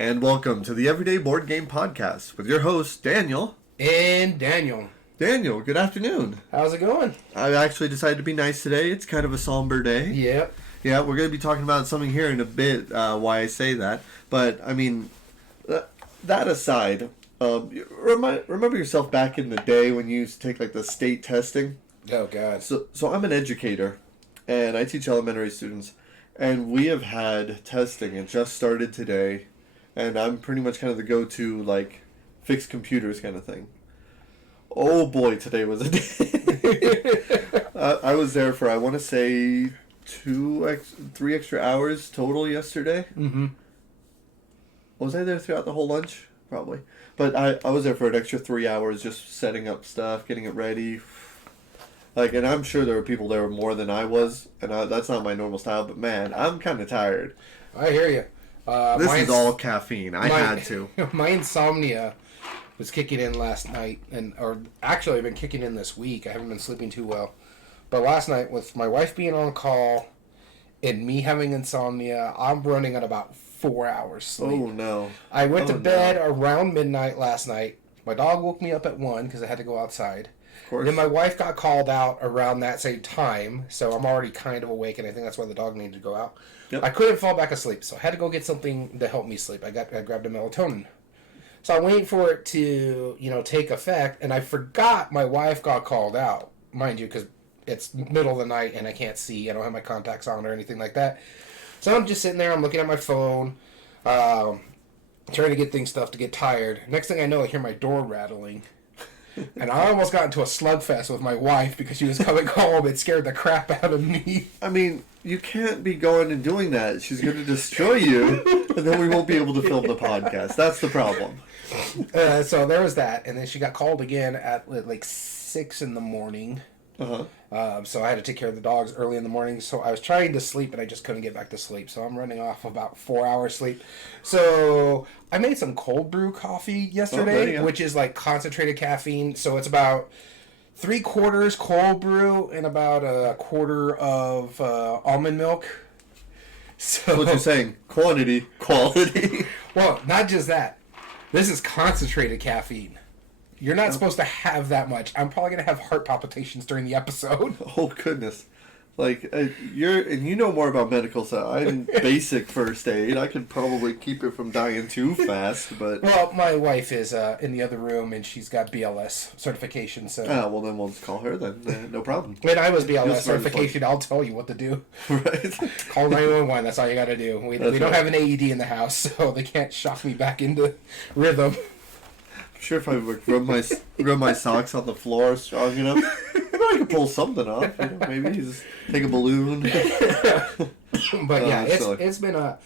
And welcome to the Everyday Board Game Podcast with your host, Daniel. And Daniel. Daniel, good afternoon. How's it going? I actually decided to be nice today. It's kind of a somber day. Yep. Yeah, we're going to be talking about something here in a bit, why I say that. But, I mean, that aside, remember yourself back in the day when you used to take, like, the state testing? Oh, God. So I'm an educator, and I teach elementary students. And we have had testing. It just started today. And I'm pretty much kind of the go-to, like, fix computers kind of thing. Oh, boy, today was a day. I was there for, I want to say, 3 extra hours total yesterday. Mm-hmm. Was I there throughout the whole lunch? Probably. But I was there for an extra 3 hours just setting up stuff, getting it ready. Like, and I'm sure there were people there more than I was, and that's not my normal style, but man, I'm kind of tired. I hear you. This is all caffeine. I had to. My insomnia was kicking in last night, or actually I've been kicking in this week. I haven't been sleeping too well. But last night, with my wife being on call and me having insomnia, I'm running at about 4 hours sleep. Oh, no. I went to bed around midnight last night. My dog woke me up at 1 because I had to go outside. Of course. Then my wife got called out around that same time, so I'm already kind of awake, and I think that's why the dog needed to go out. Yep. I couldn't fall back asleep, so I had to go get something to help me sleep. I grabbed a melatonin. So I waited for it to, take effect, and I forgot my wife got called out, mind you, because it's middle of the night and I can't see. I don't have my contacts on or anything like that. So I'm just sitting there, I'm looking at my phone, trying to get stuff to get tired. Next thing I know, I hear my door rattling. And I almost got into a slugfest with my wife because she was coming home. It scared the crap out of me. I mean, you can't be going and doing that. She's going to destroy you, and then we won't be able to film the podcast. That's the problem. So there was that. And then she got called again at like 6 in the morning. Uh-huh. So I had to take care of the dogs early in the morning. So I was trying to sleep, and I just couldn't get back to sleep. So I'm running off about 4 hours sleep. So I made some cold brew coffee yesterday, which is like concentrated caffeine. So it's about 3/4 cold brew and about 1/4 of almond milk. So what you're saying, quantity, quality. Well, not just that. This is concentrated caffeine. You're not supposed to have that much. I'm probably going to have heart palpitations during the episode. Oh, goodness. Like, you know more about medical stuff. I'm basic first aid. I could probably keep it from dying too fast, but... Well, my wife is in the other room, and she's got BLS certification, so... well, then we'll just call her then. No problem. When I was BLS certification, I'll tell you what to do. Right. Call 911, that's all you got to do. We don't have an AED in the house, so they can't shock me back into rhythm. I'm sure if I would rub my socks on the floor strong enough, maybe I could pull something off. Maybe just take a balloon. But yeah, it's been a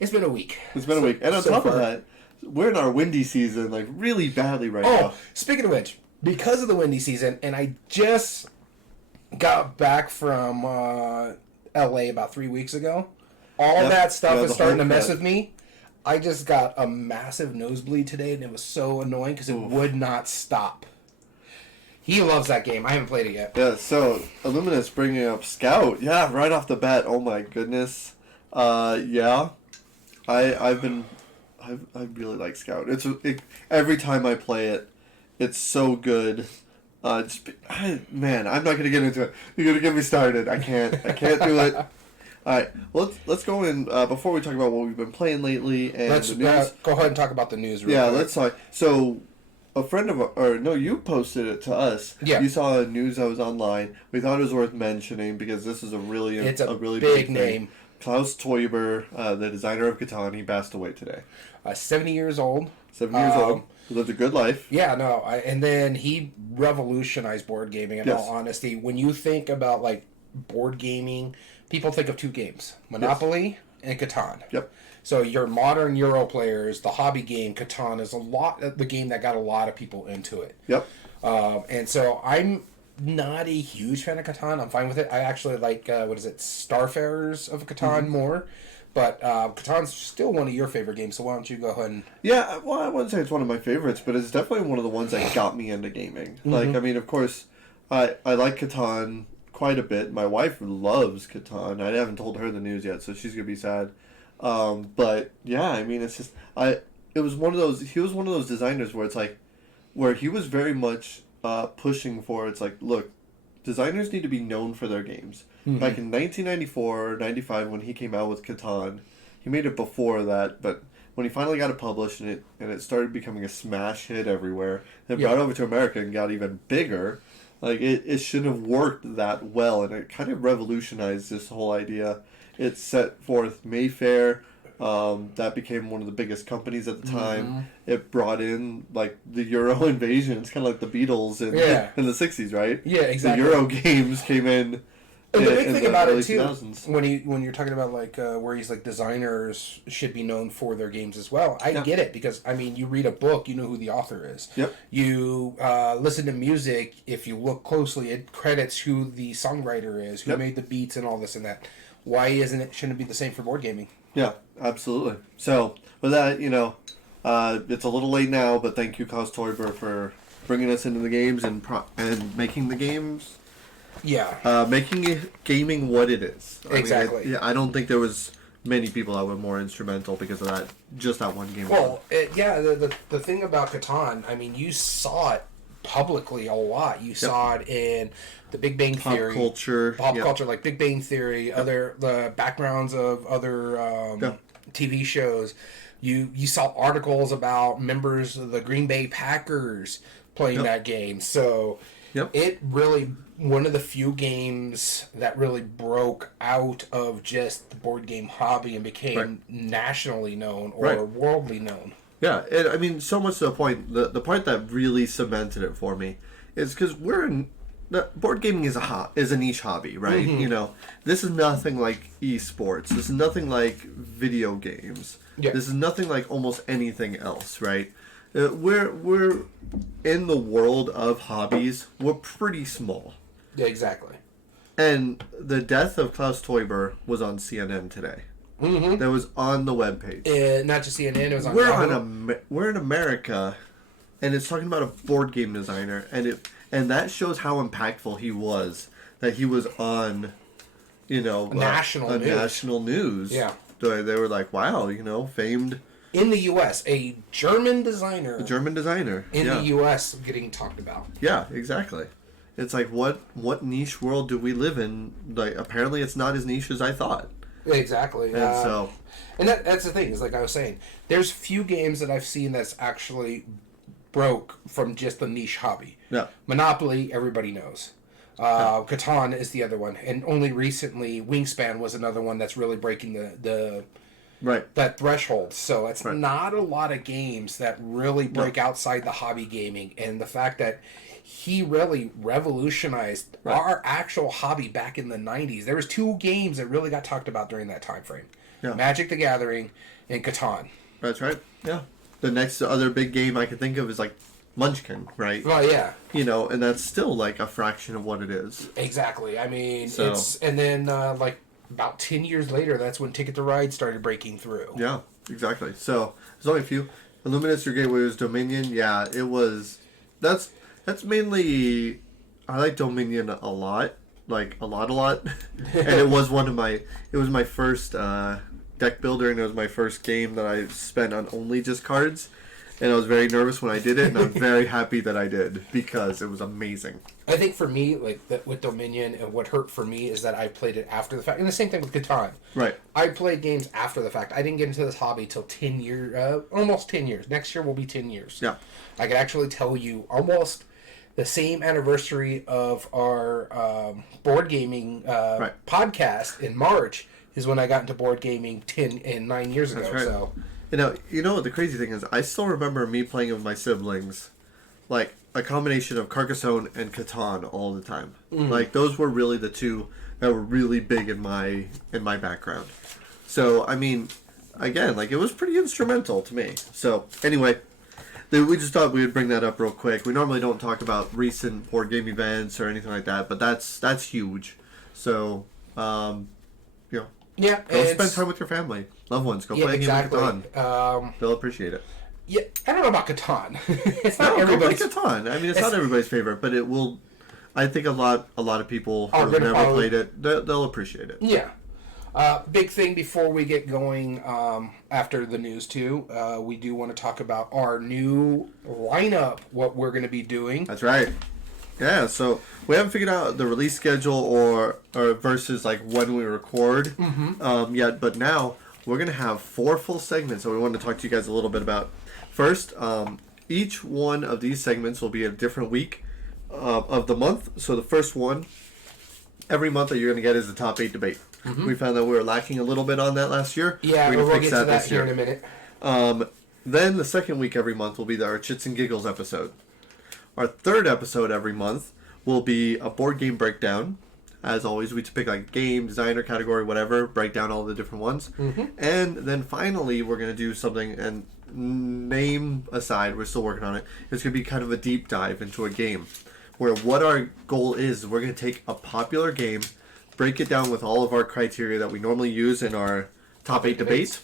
week. It's been a week, and on top of that, we're in our windy season, like really badly right now. Oh, speaking of which, because of the windy season, and I just got back from LA about 3 weeks ago. All that stuff is starting to mess with me. I just got a massive nosebleed today, and it was so annoying because it would not stop. He loves that game. I haven't played it yet. Yeah, so Illuminous bringing up Scout. Yeah, right off the bat. Oh my goodness. Yeah, I really like Scout. Every time I play it, it's so good. Man, I'm not gonna get into it. You're gonna get me started. I can't do it. All right, let's go in before we talk about what we've been playing lately and the news. Go ahead and talk about the news. Yeah, let's talk. So, a friend you posted it to us. Yeah. You saw news that was online. We thought it was worth mentioning because this is a really big name. Klaus Teuber, the designer of Catan, he passed away today. 70 years old. 70 years old. He lived a good life. Yeah, no, and then he revolutionized board gaming. In all honesty, when you think about like board gaming, people think of two games: Monopoly and Catan. Yep. So your modern Euro players, the hobby game Catan is the game that got a lot of people into it. Yep. And so I'm not a huge fan of Catan. I'm fine with it. I actually like Starfarers of Catan more. But Catan's still one of your favorite games, so why don't you go ahead and... Yeah, well, I wouldn't say it's one of my favorites, but it's definitely one of the ones that got me into gaming. Mm-hmm. Like, I mean, of course, I like Catan quite a bit. My wife loves Catan. I haven't told her the news yet, so she's going to be sad. But yeah, I mean, it's just it was one of those. He was one of those designers where it's like, where he was very much pushing for. It's like, look, designers need to be known for their games. Mm-hmm. Back in 1994 or 95, when he came out with Catan, he made it before that, but when he finally got it published and it started becoming a smash hit everywhere, it brought over to America and got even bigger. Like, it shouldn't have worked that well, and it kind of revolutionized this whole idea. It set forth Mayfair. That became one of the biggest companies at the time. Mm-hmm. It brought in, like, the Euro invasion. It's kind of like the Beatles in the 60s, right? Yeah, exactly. The Euro games came in. And the big thing about it, too, 2000s. when you're talking about, like, where he's like, designers should be known for their games as well, I get it, because, I mean, you read a book, you know who the author is. Yep. You listen to music, if you look closely, it credits who the songwriter is, who made the beats and all this and that. Why shouldn't it be the same for board gaming? Yeah, absolutely. So, with that, it's a little late now, but thank you, Klaus Teuber, for bringing us into the games and making the games. Yeah. Making gaming what it is. Exactly. I don't think there was many people that were more instrumental because of that, just that one game. Well, the thing about Catan, I mean, you saw it publicly a lot. You saw it in the Big Bang Theory. Pop culture, like Big Bang Theory, the backgrounds of other TV shows. You saw articles about members of the Green Bay Packers playing that game. So it really, one of the few games that really broke out of just the board game hobby and became nationally known or worldly known. Yeah, and I mean, so much to the point, the part that really cemented it for me is because board gaming is a niche hobby, right? Mm-hmm. This is nothing like esports. This is nothing like video games. Yeah. This is nothing like almost anything else, right? We're in the world of hobbies. We're pretty small. Yeah, exactly. And the death of Klaus Teuber was on CNN today. Mm-hmm. That was on the webpage. Not just CNN, it was on we're in America, and it's talking about a board game designer, and that shows how impactful he was. That he was on, national news. Yeah, they were like, wow, famed in the U.S. A German designer. In the U.S. getting talked about. Yeah, exactly. It's like what niche world do we live in? Like, apparently, it's not as niche as I thought. Exactly. And that's the thing, is like I was saying, there's few games that I've seen that's actually broke from just the niche hobby. Yeah. Monopoly, everybody knows. Catan is the other one, and only recently Wingspan was another one that's really breaking that threshold. So it's not a lot of games that really break outside the hobby gaming, and the fact that he really revolutionized our actual hobby back in the 90s. There was two games that really got talked about during that time frame. Yeah. Magic the Gathering and Catan. That's right. Yeah. The next other big game I can think of is like Munchkin, right? Oh, yeah. And that's still like a fraction of what it is. Exactly. I mean, and then like about 10 years later, that's when Ticket to Ride started breaking through. Yeah, exactly. So there's only a few. Illuminous Your Gateway was Dominion. Yeah, it was. That's mainly, I like Dominion a lot, like a lot, and it was my first deck builder, and it was my first game that I spent on only just cards, and I was very nervous when I did it, and I'm very happy that I did, because it was amazing. I think for me, like with Dominion, and what hurt for me is that I played it after the fact, and the same thing with Catan. Right. I played games after the fact. I didn't get into this hobby till 10 years, almost 10 years. Next year will be 10 years. Yeah. I could actually tell you almost the same anniversary of our board gaming podcast in March is when I got into board gaming 9 years ago. That's right. So, you know what the crazy thing is? I still remember me playing with my siblings, like a combination of Carcassonne and Catan all the time. Mm-hmm. Like those were really the two that were really big in my background. So I mean, again, like it was pretty instrumental to me. So anyway. We just thought we would bring that up real quick. We normally don't talk about recent board game events or anything like that, but that's huge. So, go spend time with your family, loved ones. Go play a game of Catan. They'll appreciate it. Yeah, I don't know about Catan. It's not everybody's. Go play Catan. I mean, it's not everybody's favorite, but it will. I think a lot of people who've never played it, they'll appreciate it. Yeah. Big thing before we get going after the news, too. We do want to talk about our new lineup, what we're going to be doing. That's right. Yeah, so we haven't figured out the release schedule or versus like when we record yet, but now we're going to have 4 full segments that we want to talk to you guys a little bit about. First, each one of these segments will be a different week of the month. So the first one, every month that you're going to get is the top 8 debate. We found that we were lacking a little bit on that last year. Yeah, we'll get to that here in a minute. Then the second week every month will be our Chits and Giggles episode. Our third episode every month will be a board game breakdown. As always, we pick like game, designer, category, whatever, break down all the different ones. And then finally, we're going to do something, and name aside, we're still working on it. It's going to be kind of a deep dive into a game. Where what our goal is, we're going to take a popular game, break it down with all of our criteria that we normally use in our top 8 debates,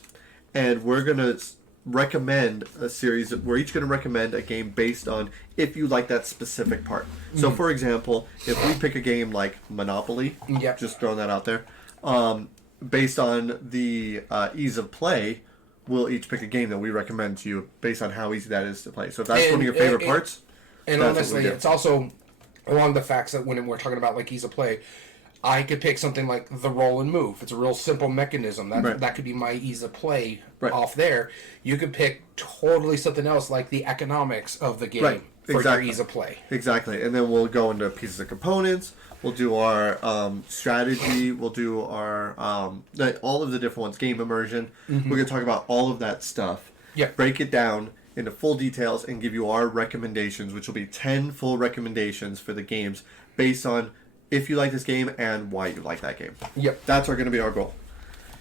and we're going to recommend a series. We're each going to recommend a game based on if you like that specific part. So, for example, if we pick a game like Monopoly, just throwing that out there, based on the ease of play, we'll each pick a game that we recommend to you based on how easy that is to play. So if that's one of your favorite parts. And honestly, it's also along the facts that when we're talking about like ease of play, I could pick something like the roll and move. It's a real simple mechanism. That could be my ease of play off there. You could pick totally something else like the economics of the game for your ease of play. Exactly. And then we'll go into pieces of components. We'll do our strategy. We'll do our all of the different ones. Game immersion. We're going to talk about all of that stuff. Break it down into full details and give you our recommendations, which will be 10 full recommendations for the games based on if you like this game and why you like that game. That's going to be our goal.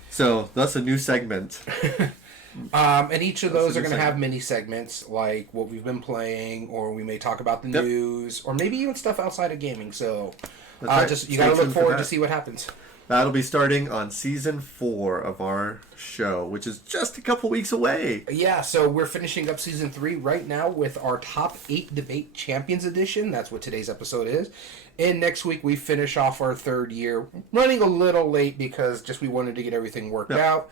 So that's a new segment. And each of those are going to have mini segments like what we've been playing, or we may talk about the news, or maybe even stuff outside of gaming. So you got to look forward to see what happens. That'll be starting on season 4 of our show, which is just a couple weeks away. Yeah, so we're finishing up season 3 right now with our top 8 debate champions edition. That's what today's episode is. And next week we finish off our 3rd year, running a little late because just we wanted to get everything worked out.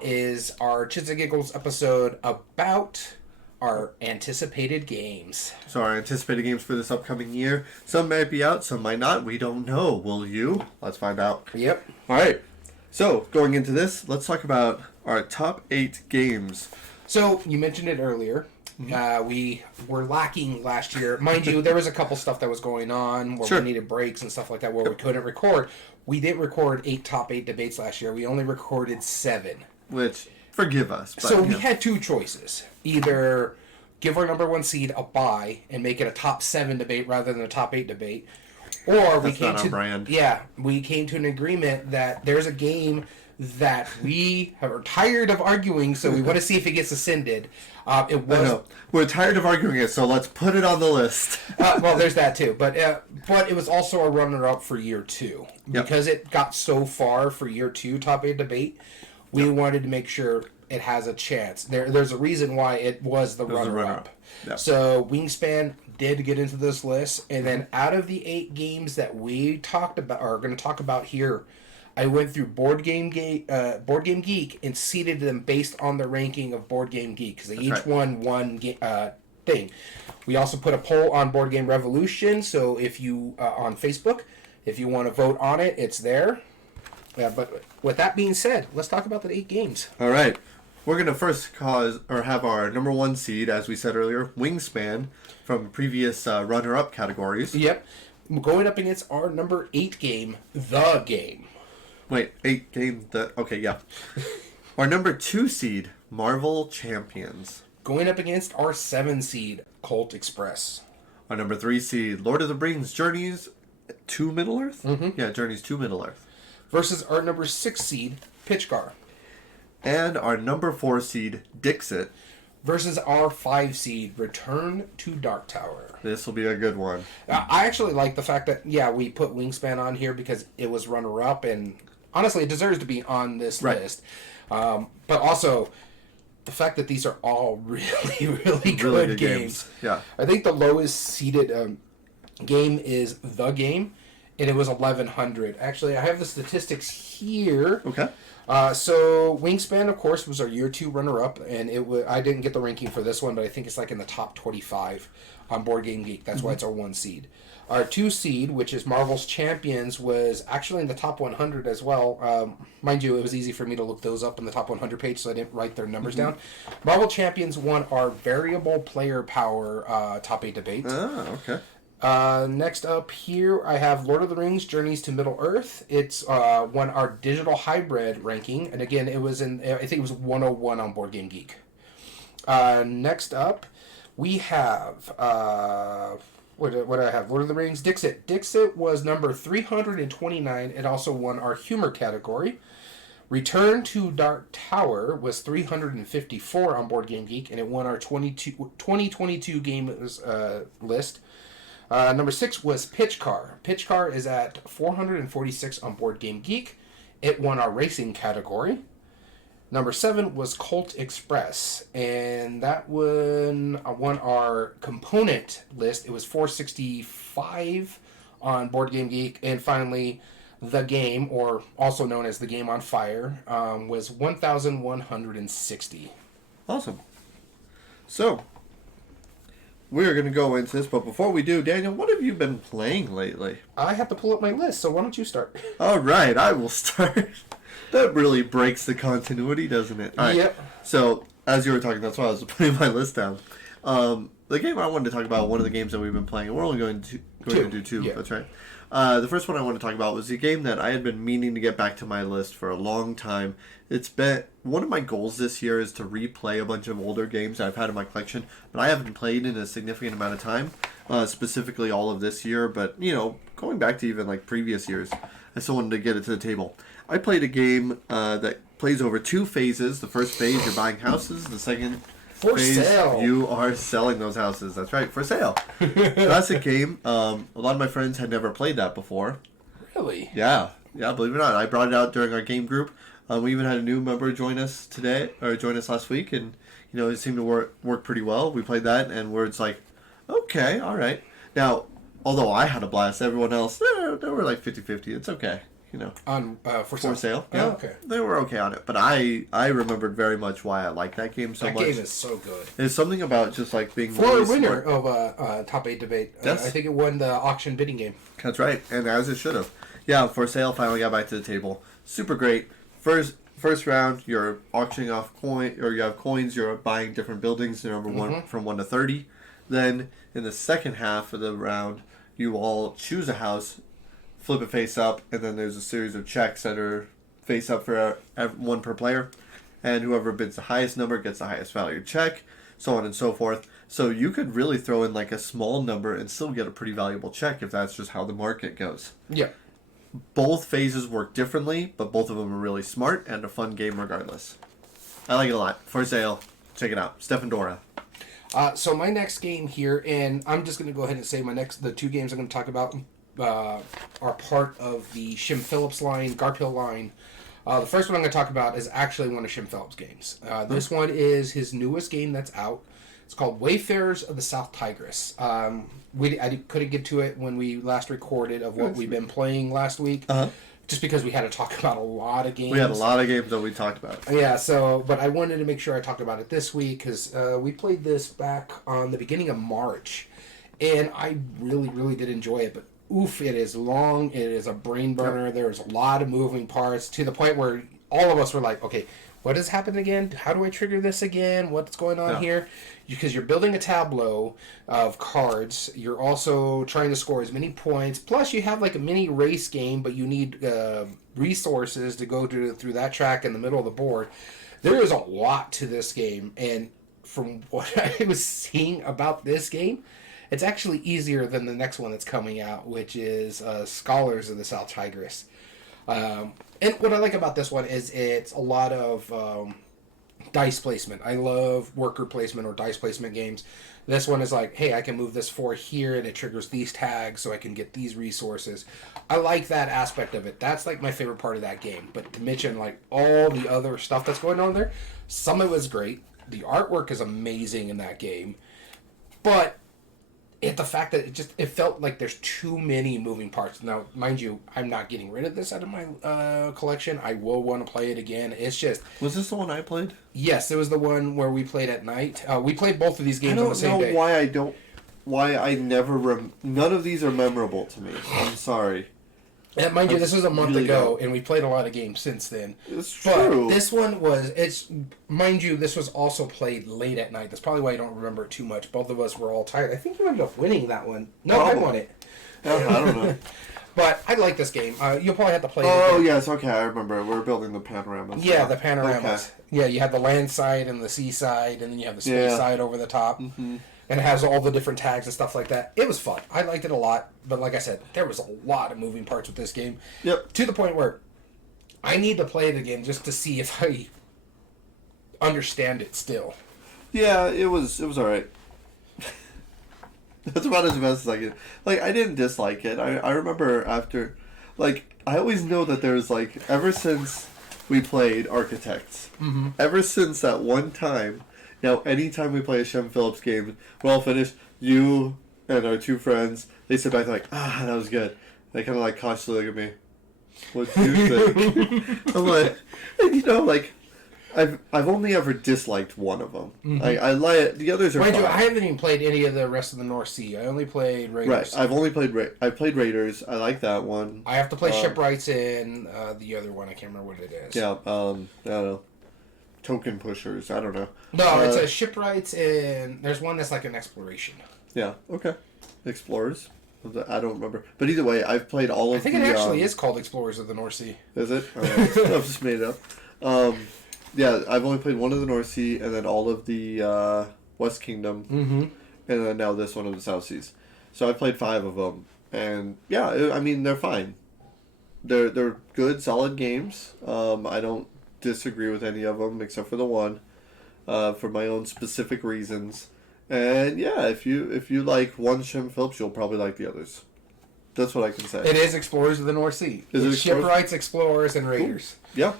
Is our Chits and Giggles episode about our anticipated games. So our anticipated games for this upcoming year. Some might be out, some might not. We don't know. Will you? Let's find out. Yep. All right. So going into this, let's talk about our top 8 games. So you mentioned it earlier. We were lacking last year. Mind you, there was a couple stuff that was going on where we needed breaks and stuff like that where we couldn't record. We didn't record top 8 debates last year. We only recorded 7. Which, forgive us. But, so we had 2 choices. Either give our number 1 seed a bye and make it a top 7 debate rather than a top 8 debate. Or we came to an agreement that there's a game that we are tired of arguing, so we want to see if it gets ascended. We're tired of arguing it, so let's put it on the list. Well, there's that too, but it was also a runner-up for year 2 because it got so far for year 2 top 8 debate. We wanted to make sure it has a chance. There's a reason why it was the runner-up. So Wingspan did get into this list, and then out of the 8 games that we talked about, or are going to talk about here, I went through Board Game Geek and seeded them based on the ranking of Board Game Geek because they each won one thing. We also put a poll on Board Game Revolution, so if you on Facebook, if you want to vote on it, it's there. But with that being said, let's talk about the 8 games. All right. We're going to first have our number 1 seed, as we said earlier, Wingspan, from previous runner-up categories. Yep. Going up against our number 8 game, The Game. Wait, 8 game, okay, yeah. Our number 2 seed, Marvel Champions. Going up against our 7 seed, Colt Express. Our number 3 seed, Lord of the Rings, Journeys to Middle-earth? Yeah, Journeys to Middle-earth. Versus our number 6 seed, Pitchcar. And our number 4 seed, Dixit. Versus our 5 seed, Return to Dark Tower. This will be a good one. I actually like the fact that, we put Wingspan on here because it was runner-up, and honestly, it deserves to be on this list. But also, the fact that these are all really good games. Yeah. I think the lowest seeded game is The Game. and it was 1100. Actually, I have the statistics here. Okay. So Wingspan, of course, was our year 2 runner-up, and I didn't get the ranking for this one, but I think it's like in the top 25 on Board Game Geek. That's why it's our 1 seed. Our 2 seed, which is Marvel's Champions, was actually in the top 100 as well. Mind you, it was easy for me to look those up in the top 100 page, so I didn't write their numbers down. Marvel Champions won our variable player power top 8 debate. Oh, okay. Next up here, I have Lord of the Rings: Journeys to Middle Earth. It's won our digital hybrid ranking, and again, I think it was 101 on Board Game Geek. Next up, we have what do I have? Lord of the Rings: Dixit. Dixit was number 329. It also won our humor category. Return to Dark Tower was 354 on Board Game Geek, and it won our 2022 game list. Number 6 was Pitch Car. Pitch Car is at 446 on Board Game Geek. It won our racing category. Number 7 was Colt Express, and that won our component list. It was 465 on Board Game Geek. And finally, The Game, or also known as The Game on Fire, was 1,160. Awesome. So, we're going to go into this, but before we do, Daniel, what have you been playing lately? I have to pull up my list, so why don't you start? All right, I will start. That really breaks the continuity, doesn't it? All right. Yep. So, as you were talking, that's why I was putting my list down. The game I wanted to talk about, one of the games that we've been playing, and we're only going to do 2. Yeah. That's right. The first one I want to talk about was a game that I had been meaning to get back to my list for a long time. It's been one of my goals this year is to replay a bunch of older games that I've had in my collection, but I haven't played in a significant amount of time, specifically all of this year, but, going back to even like previous years, I still wanted to get it to the table. I played a game that plays over 2 phases. The first phase, you're buying houses. The second for phase, sale. you are selling those houses. That's right, for sale. Classic game. A lot of my friends had never played that before. Really? Yeah, believe it or not. I brought it out during our game group. We even had a new member join us last week, and it seemed to work pretty well. We played that, and it's like, okay, all right. Now, although I had a blast, everyone else, they were like 50-50. It's okay. On for sale. Yeah, oh, okay. They were okay on it, but I remembered very much why I liked that game so much. That game is so good. There's something about just like being for a winner of top 8 debate. Yes. I think it won the auction bidding game. That's right, and as it should have. Yeah, for sale finally got back to the table. Super great. First round, you're auctioning off coin, or you have coins. You're buying different buildings. They're number 1 from 1 to 30. Then in the second half of the round, you all choose a house. Flip it face up, and then there's a series of checks that are face up for 1 per player, and whoever bids the highest number gets the highest value check, so on and so forth. So you could really throw in like a small number and still get a pretty valuable check if that's just how the market goes. Yeah. Both phases work differently, but both of them are really smart and a fun game regardless. I like it a lot. For sale. Check it out. Steph and Dora. So my next game here, and I'm just going to go ahead and say the 2 games I'm going to talk about are part of the Shim Phillips line, Garphill line. The first one I'm going to talk about is actually one of Shim Phillips' games. This one is his newest game that's out. It's called Wayfarers of the South Tigris. I couldn't get to it when we last recorded of what we've been playing last week, just because we had to talk about a lot of games. We had a lot of games that we talked about. Yeah, but I wanted to make sure I talked about it this week because we played this back on the beginning of March, and I really, really did enjoy it, but oof, it is long, it is a brain burner, there's a lot of moving parts, to the point where all of us were like, okay, what has happened again? How do I trigger this again? What's going on here? Because you're building a tableau of cards, you're also trying to score as many points, plus you have like a mini race game, but you need resources to go through that track in the middle of the board. There is a lot to this game, and from what I was seeing about this game, it's actually easier than the next one that's coming out, which is Scholars of the South Tigris. And what I like about this one is it's a lot of dice placement. I love worker placement or dice placement games. This one is like, hey, I can move this 4 here, and it triggers these tags, so I can get these resources. I like that aspect of it. That's like my favorite part of that game. But to mention like all the other stuff that's going on there, some of it was great. The artwork is amazing in that game. But the fact that it felt like there's too many moving parts. Now, mind you, I'm not getting rid of this out of my collection. I will want to play it again. It's just... Was this the one I played? Yes, it was the one where we played at night. We played both of these games on the same day. Why I never... None of these are memorable to me. I'm sorry. And mind you, this was a month ago, and we played a lot of games since then. It's true. But this one mind you, this was also played late at night. That's probably why I don't remember it too much. Both of us were all tired. I think you ended up winning that one. No, I won it. I don't know. But I like this game. You'll probably have to play it again. Oh, yes, okay, I remember. We're building the panoramas. Yeah, the panoramas. Okay. Yeah, you have the land side and the sea side, and then you have the space side over the top. Mm-hmm. And it has all the different tags and stuff like that. It was fun. I liked it a lot. But like I said, there was a lot of moving parts with this game. Yep. To the point where I need to play it again just to see if I understand it still. Yeah, it was alright. That's about as best as I could. Like, I didn't dislike it. I remember after... Like, I always know that there's, like, ever since we played Architects, ever since that one time... Now, anytime we play a Shem Phillips game, we're all finished. You and our two friends, they sit back like, that was good. They kind of like cautiously look at me. What do you think? I'm like, like, I've only ever disliked one of them. Mm-hmm. I like the others are fine. I haven't even played any of the rest of the North Sea. I only played Raiders. Right, I've only played I played Raiders. I like that one. I have to play Shipwrights and the other one. I can't remember what it is. Yeah, I don't know. Token pushers. I don't know. No, it's a shipwrights, and there's one that's like an exploration. Yeah. Okay. Explorers. I don't remember, but either way, I've played all of. I think it actually is called Explorers of the North Sea. Is it? I've just made it up. Yeah, I've only played one of the North Sea, and then all of the West Kingdom, and then now this one of the South Seas. So I played 5 of them, and yeah, I mean they're fine. They're good, solid games. I don't disagree with any of them except for the one, for my own specific reasons. And yeah, if you like one Shem Phillips, you'll probably like the others. That's what I can say. It is Explorers of the North Sea. Is it Shipwrights, Explorers, and Raiders. Cool. Yeah.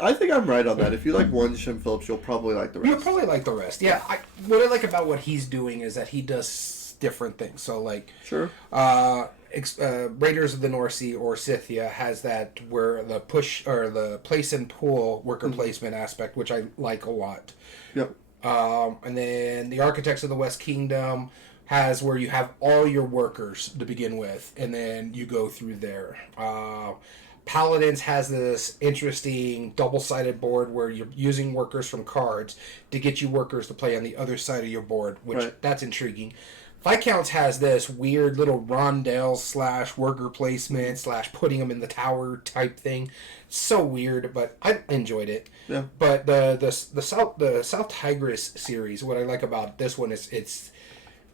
I think I'm right on that. If you like one Shem Phillips, you'll probably like the rest. You'll probably like the rest. Yeah. What I like about what he's doing is that he does different things. So like, sure. Raiders of the North Sea or Scythia has that where the push or the place and pull worker placement aspect, which I like a lot. Yep. And then the Architects of the West Kingdom has where you have all your workers to begin with, and then you go through there. Paladins has this interesting double-sided board where you're using workers from cards to get you workers to play on the other side of your board, which that's intriguing. Viscounts has this weird little rondelle / worker placement / putting them in the tower type thing. So weird, but I enjoyed it. Yeah. But the South Tigris series, what I like about this one is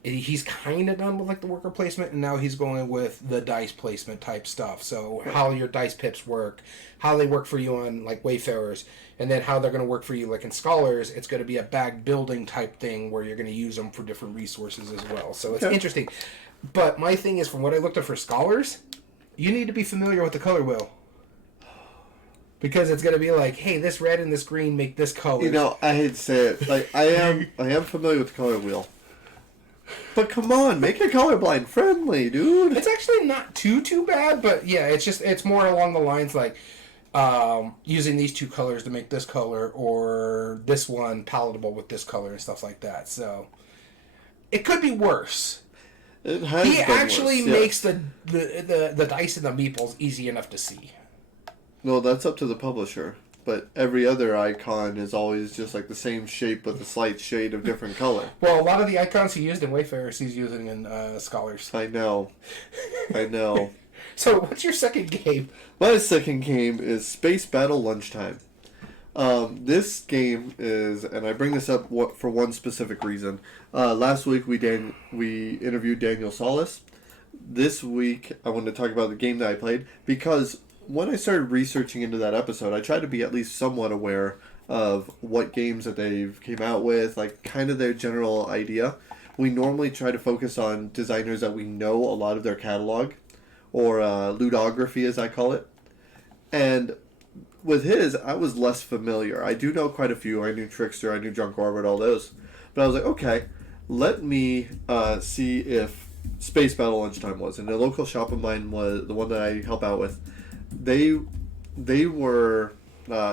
he's kind of done with like the worker placement, and now he's going with the dice placement type stuff. So how your dice pips work, how they work for you on like Wayfarers, and then how they're going to work for you like in Scholars. It's going to be a bag building type thing where you're going to use them for different resources as well. So it's interesting. But my thing is, from what I looked at for Scholars, you need to be familiar with the color wheel. Because it's going to be like, hey, this red and this green make this color. You know, I hate to say it. Like, I am familiar with the color wheel. But come on, make it colorblind friendly, dude. It's actually not too bad, but yeah, it's more along the lines like using these 2 colors to make this color, or this one palatable with this color and stuff like that. So it could be worse. It has he been actually worse, makes the dice and the meeples easy enough to see. No, that's up to the publisher. But every other icon is always just like the same shape with a slight shade of different color. Well, a lot of the icons he used in Wayfarers, he's using in Scholars. I know. So, what's your second game? My second game is Space Battle Lunchtime. This game is, and I bring this up for one specific reason. Last week we interviewed Daniel Solis. This week I wanted to talk about the game that I played because when I started researching into that episode, I tried to be at least somewhat aware of what games that they've came out with, like kind of their general idea. We normally try to focus on designers that we know a lot of their catalog, or ludography as I call it. And with his, I was less familiar. I do know quite a few. I knew Trickster, I knew Drunk Orbit, all those. But I was like, okay, let me see if Space Battle Lunchtime was. And the local shop of mine was the one that I help out with. They were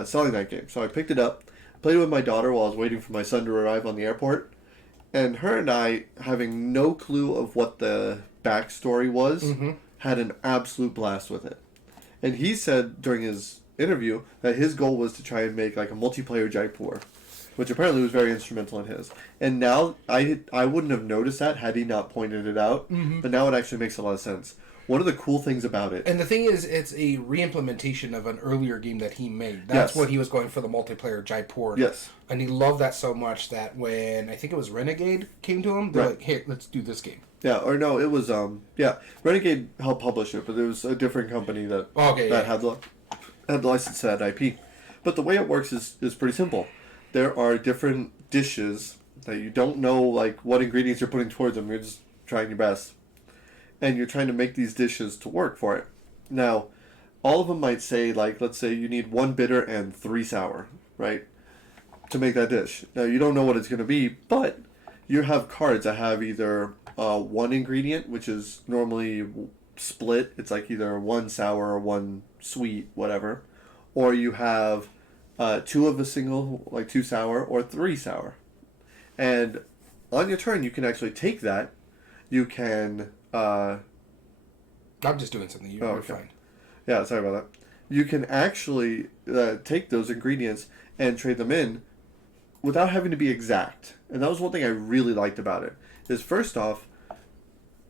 selling that game. So I picked it up, played it with my daughter while I was waiting for my son to arrive on the airport. And her and I, having no clue of what the backstory was, had an absolute blast with it. And he said during his interview that his goal was to try and make like a multiplayer Jaipur, which apparently was very instrumental in his. And now I wouldn't have noticed that had he not pointed it out, but now it actually makes a lot of sense. One of the cool things about it... And the thing is, it's a re-implementation of an earlier game that he made. That's what he was going for, the multiplayer Jaipur. Yes. And he loved that so much that when, I think it was Renegade came to him, they're like, hey, let's do this game. Yeah, or no, it was, Renegade helped publish it, but there was a different company that had the license to that IP. But the way it works is pretty simple. There are different dishes that you don't know, like, what ingredients you're putting towards them. You're just trying your best. And you're trying to make these dishes to work for it. Now, all of them might say, like, let's say you need 1 bitter and 3 sour, right? To make that dish. Now, you don't know what it's going to be, but you have cards that have either 1 ingredient, which is normally split. It's like either 1 sour or 1 sweet, whatever. Or you have 2 of a single, like 2 sour, or 3 sour. And on your turn, you can actually take that. You can... I'm just doing something. You're fine. Yeah, sorry about that. You can actually take those ingredients and trade them in without having to be exact. And that was one thing I really liked about it. Is first off,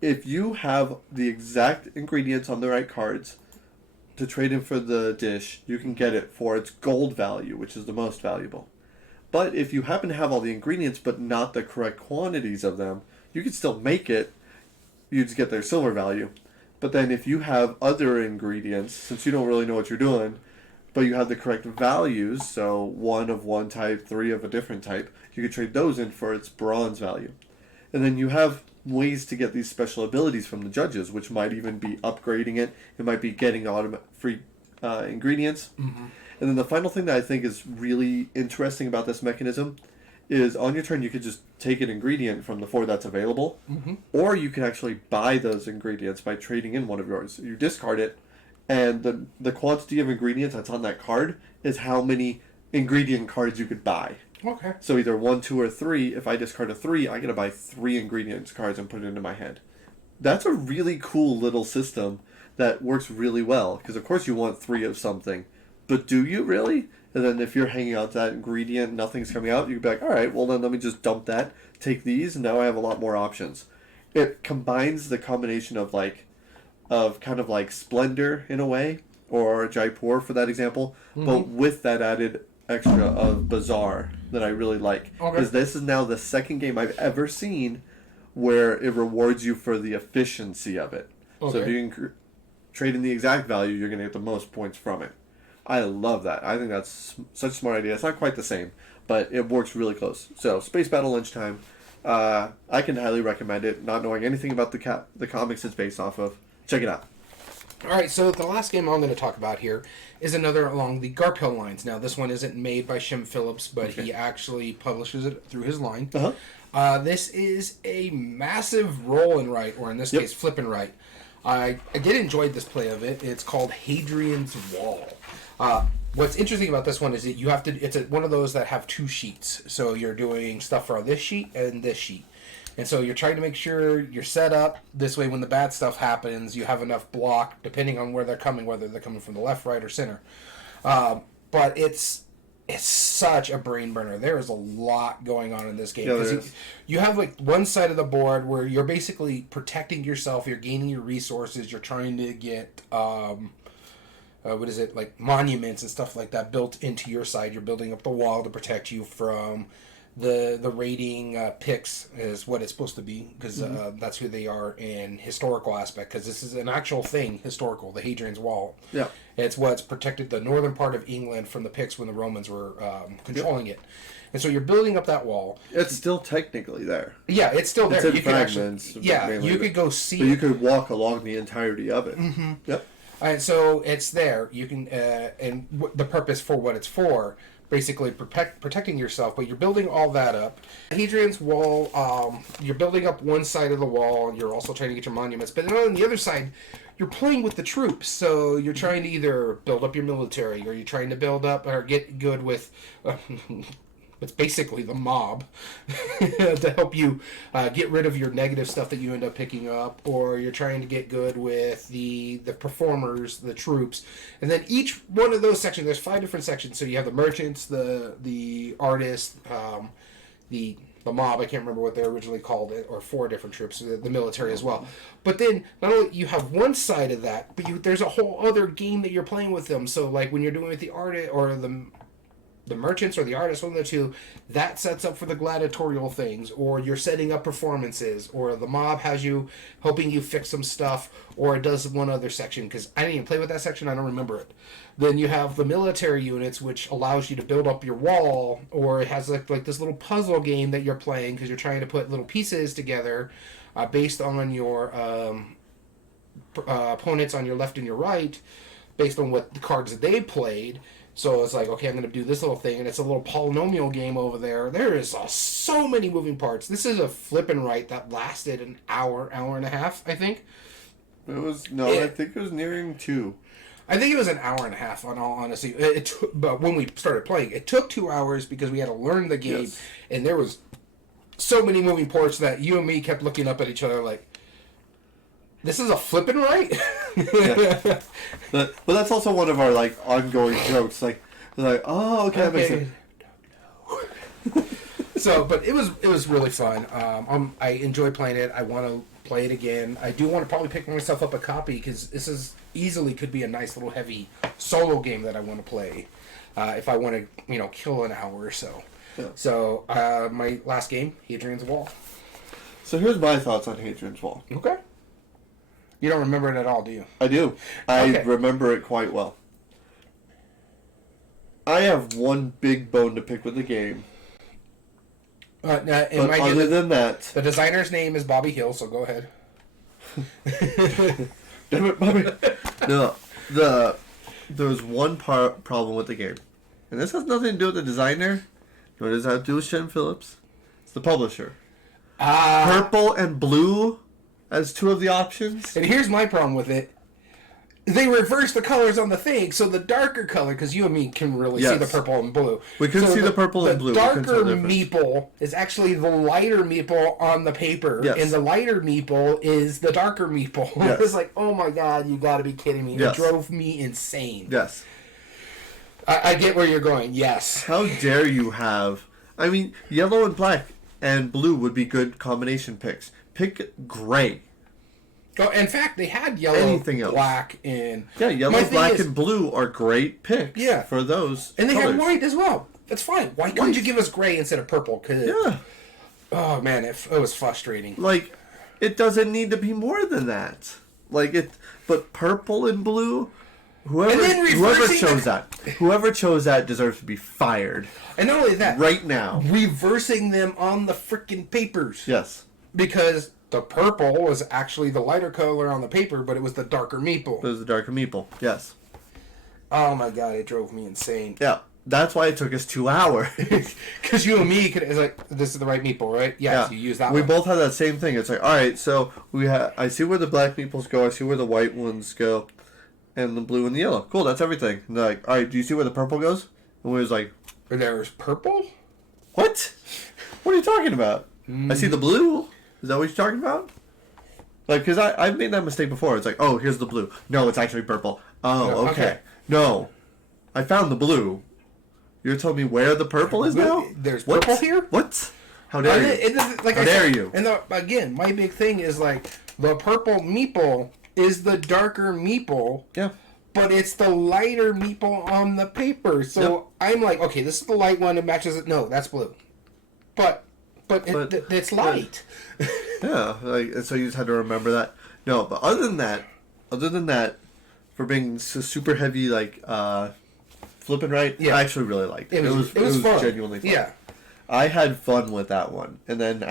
if you have the exact ingredients on the right cards to trade in for the dish, you can get it for its gold value, which is the most valuable. But if you happen to have all the ingredients but not the correct quantities of them, you can still make it. You just get their silver value. But then if you have other ingredients, since you don't really know what you're doing, but you have the correct values, so 1 of one type, 3 of a different type, you can trade those in for its bronze value. And then you have ways to get these special abilities from the judges, which might even be upgrading it. It might be getting free ingredients. And then the final thing that I think is really interesting about this mechanism is on your turn you could just take an ingredient from the 4 that's available, or you can actually buy those ingredients by trading in one of yours. You discard it, and the quantity of ingredients that's on that card is how many ingredient cards you could buy. Okay. So either 1, 2, or 3. If I discard a 3, I gotta buy 3 ingredients cards and put it into my hand. That's a really cool little system that works really well, because of course you want 3 of something, but do you really? And then if you're hanging out to that ingredient, nothing's coming out, you can be like, all right, well then let me just dump that, take these, and now I have a lot more options. It combines the combination of kind of like Splendor in a way, or Jaipur for that example, but with that added extra of Bazaar that I really like. Because this is now the second game I've ever seen where it rewards you for the efficiency of it. So if you can trade in the exact value, you're going to get the most points from it. I love that. I think that's such a smart idea. It's not quite the same, but it works really close. So, Space Battle Lunchtime, I can highly recommend it, not knowing anything about the comics it's based off of. Check it out. All right, so the last game I'm going to talk about here is another along the Garphill lines. Now, this one isn't made by Shem Phillips, but he actually publishes it through his line. This is a massive roll and write, or in this case, flip and write. I did enjoy this play of it. It's called Hadrian's Wall. What's interesting about this one is that you have to. It's one of those that have 2 sheets. So you're doing stuff for this sheet and this sheet, and so you're trying to make sure you're set up this way. When the bad stuff happens, you have enough block, depending on where they're coming, whether they're coming from the left, right, or center. But it's such a brain burner. There is a lot going on in this game. Yeah, you have like one side of the board where you're basically protecting yourself. You're gaining your resources. You're trying to get. Like monuments and stuff like that built into your side. You're building up the wall to protect you from the raiding Picts is what it's supposed to be, because that's who they are in historical aspect, because this is an actual thing, historical, the Hadrian's Wall. Yeah. It's what's protected the northern part of England from the Picts when the Romans were controlling it. And so you're building up that wall. It's still technically there. Yeah, it's still there. It's in fragments. You could go see it. But you could walk along the entirety of it. Yep. And so it's there. You can, and the purpose for what it's for. basically protecting yourself, but you're building all that up. Hadrian's Wall, you're building up one side of the wall, you're also trying to get your monuments, but then on the other side, you're playing with the troops, so you're trying to either build up your military, or you're trying to build up or get good with... it's basically the mob to help you get rid of your negative stuff that you end up picking up, or you're trying to get good with the performers, the troops, and then each one of those sections, there's 5 different sections. So you have the merchants, the artists, the mob, I can't remember what they originally called it, or 4 different troops, the military as well. But then not only you have one side of that, but there's a whole other game that you're playing with them. So like when you're doing with the artist or the merchants or the artists, one of the two, that sets up for the gladiatorial things, or you're setting up performances, or the mob has you helping you fix some stuff, or it does one other section, because I didn't even play with that section, I don't remember it. Then you have the military units, which allows you to build up your wall, or it has like this little puzzle game that you're playing, because you're trying to put little pieces together based on your opponents on your left and your right, based on what the cards that they played. So it's like, okay, I'm going to do this little thing, and it's a little polynomial game over there. There is so many moving parts. This is a flip and write that lasted an hour and a half, I think. I think it was nearing 2. I think it was an hour and a half, on all honesty. But when we started playing, it took 2 hours because we had to learn the game, yes. And there was so many moving parts that you and me kept looking up at each other like, this is a flippin' right? Yeah. But that's also one of our like ongoing jokes. Like, oh, okay, that makes sense. So, but it was really fun. I enjoy playing it. I want to play it again. I do want to probably pick myself up a copy, because this is easily could be a nice little heavy solo game that I want to play if I want to kill an hour or so. Yeah. So my last game, Hadrian's Wall. So here's my thoughts on Hadrian's Wall. Okay. You don't remember it at all, do you? I do. I remember it quite well. I have one big bone to pick with the game. But other than that... The designer's name is Bobby Hill, so go ahead. Damn it, Bobby. No, there's one problem with the game. And this has nothing to do with the designer. Nor does it have to do with Shen Phillips. It's the publisher. Purple and blue as 2 of the options. And here's my problem with it. They reverse the colors on the thing, so the darker color, because you and me can really see the purple and blue. We can see the purple and blue. The darker meeple is actually the lighter meeple on the paper, and the lighter meeple is the darker meeple. Yes. It's like, oh my god, you gotta be kidding me. Yes. It drove me insane. Yes. I get where you're going, yes. How dare you have... I mean, yellow and black and blue would be good combination picks. Pick gray. Oh, in fact, they had yellow, black, and... Yeah, yellow, black, and blue are great picks for those And they colors. had white as well. That's fine. Why couldn't you give us gray instead of purple? Yeah. Oh, man, it was frustrating. Like, it doesn't need to be more than that. But purple and blue... Whoever chose that deserves to be fired. And not only that, right now, reversing them on the freaking papers. Yes, because the purple was actually the lighter color on the paper, but it was the darker meeple. It was the darker meeple. Yes. Oh my god, it drove me insane. Yeah, that's why it took us 2 hours. Because you and me it's like, this is the right meeple, right? Yes, you use that. We both had that same thing. It's like, all right, so I see where the black meeples go. I see where the white ones go. And the blue and the yellow. Cool, that's everything. And they're like, all right, do you see where the purple goes? And we was like... There's purple? What? What are you talking about? I see the blue. Is that what you're talking about? Like, because I've made that mistake before. It's like, oh, here's the blue. No, it's actually purple. Oh, okay. No. I found the blue. You're telling me where the purple is now? There's purple here? What? How dare you? How dare you? And again, my big thing is like, the purple meeple... is the darker meeple, but it's the lighter meeple on the paper. So I'm like, okay, this is the light one. It matches it. No, that's blue. But it's light. So you just had to remember that. No, but other than that, for being super heavy, like flipping right, I actually really liked it. It was fun. Genuinely fun. Yeah, I had fun with that one. And then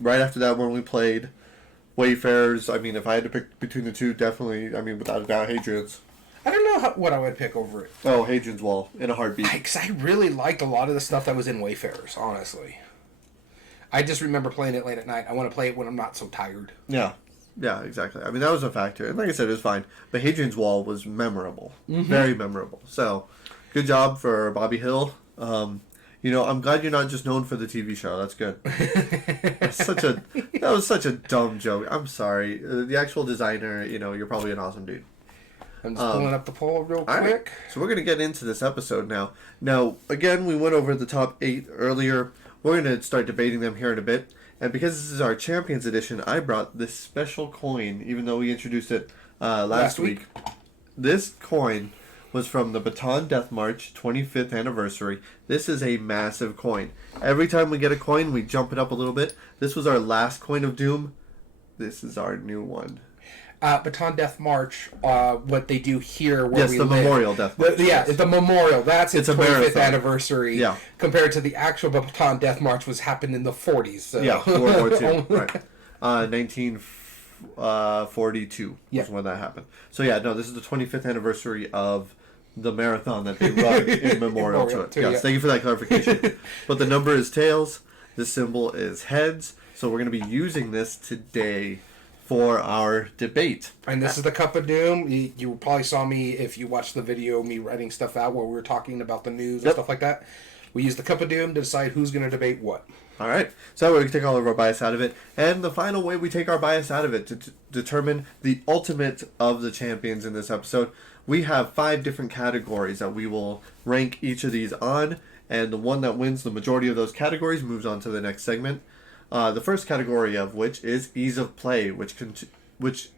right after that one, we played Wayfarers. I mean, if I had to pick between the two, definitely, I mean, without a doubt, Hadrian's. I don't know what I would pick over it. Oh, Hadrian's Wall in a heartbeat. Because I really liked a lot of the stuff that was in Wayfarers, honestly. I just remember playing it late at night. I want to play it when I'm not so tired. Yeah. Yeah, exactly. I mean, that was a factor. And like I said, it was fine. But Hadrian's Wall was memorable. Very memorable. So, good job for Bobby Hill. I'm glad you're not just known for the TV show. That's good. That was such a dumb joke. I'm sorry. The actual designer, you're probably an awesome dude. I'm just pulling up the poll real quick. Right. So we're going to get into this episode now. Now, again, we went over the top 8 earlier. We're going to start debating them here in a bit. And because this is our Champions Edition, I brought this special coin, even though we introduced it last week. This coin was from the Baton Death March 25th anniversary. This is a massive coin. Every time we get a coin, we jump it up a little bit. This was our last coin of doom. This is our new one. Baton Death March, what they do here where we live. Yes, the Memorial Death March. The Memorial. That's its 25th anniversary. Yeah. Compared to the actual Baton Death March was happened in the 40s. So. Yeah, World War II. Right. 1942 was when that happened. So yeah, no, this is the 25th anniversary of the marathon that they run in memorial to it. Yes, thank you for that clarification. But the number is tails. The symbol is heads. So we're going to be using this today for our debate. And this is the Cup of Doom. You probably saw me, if you watched the video, me writing stuff out where we were talking about the news and stuff like that. We use the Cup of Doom to decide who's going to debate what. All right. So that way we can take all of our bias out of it. And the final way we take our bias out of it to determine the ultimate of the champions in this episode, we have 5 different categories that we will rank each of these on. And the one that wins the majority of those categories moves on to the next segment. The first category of which is ease of play, which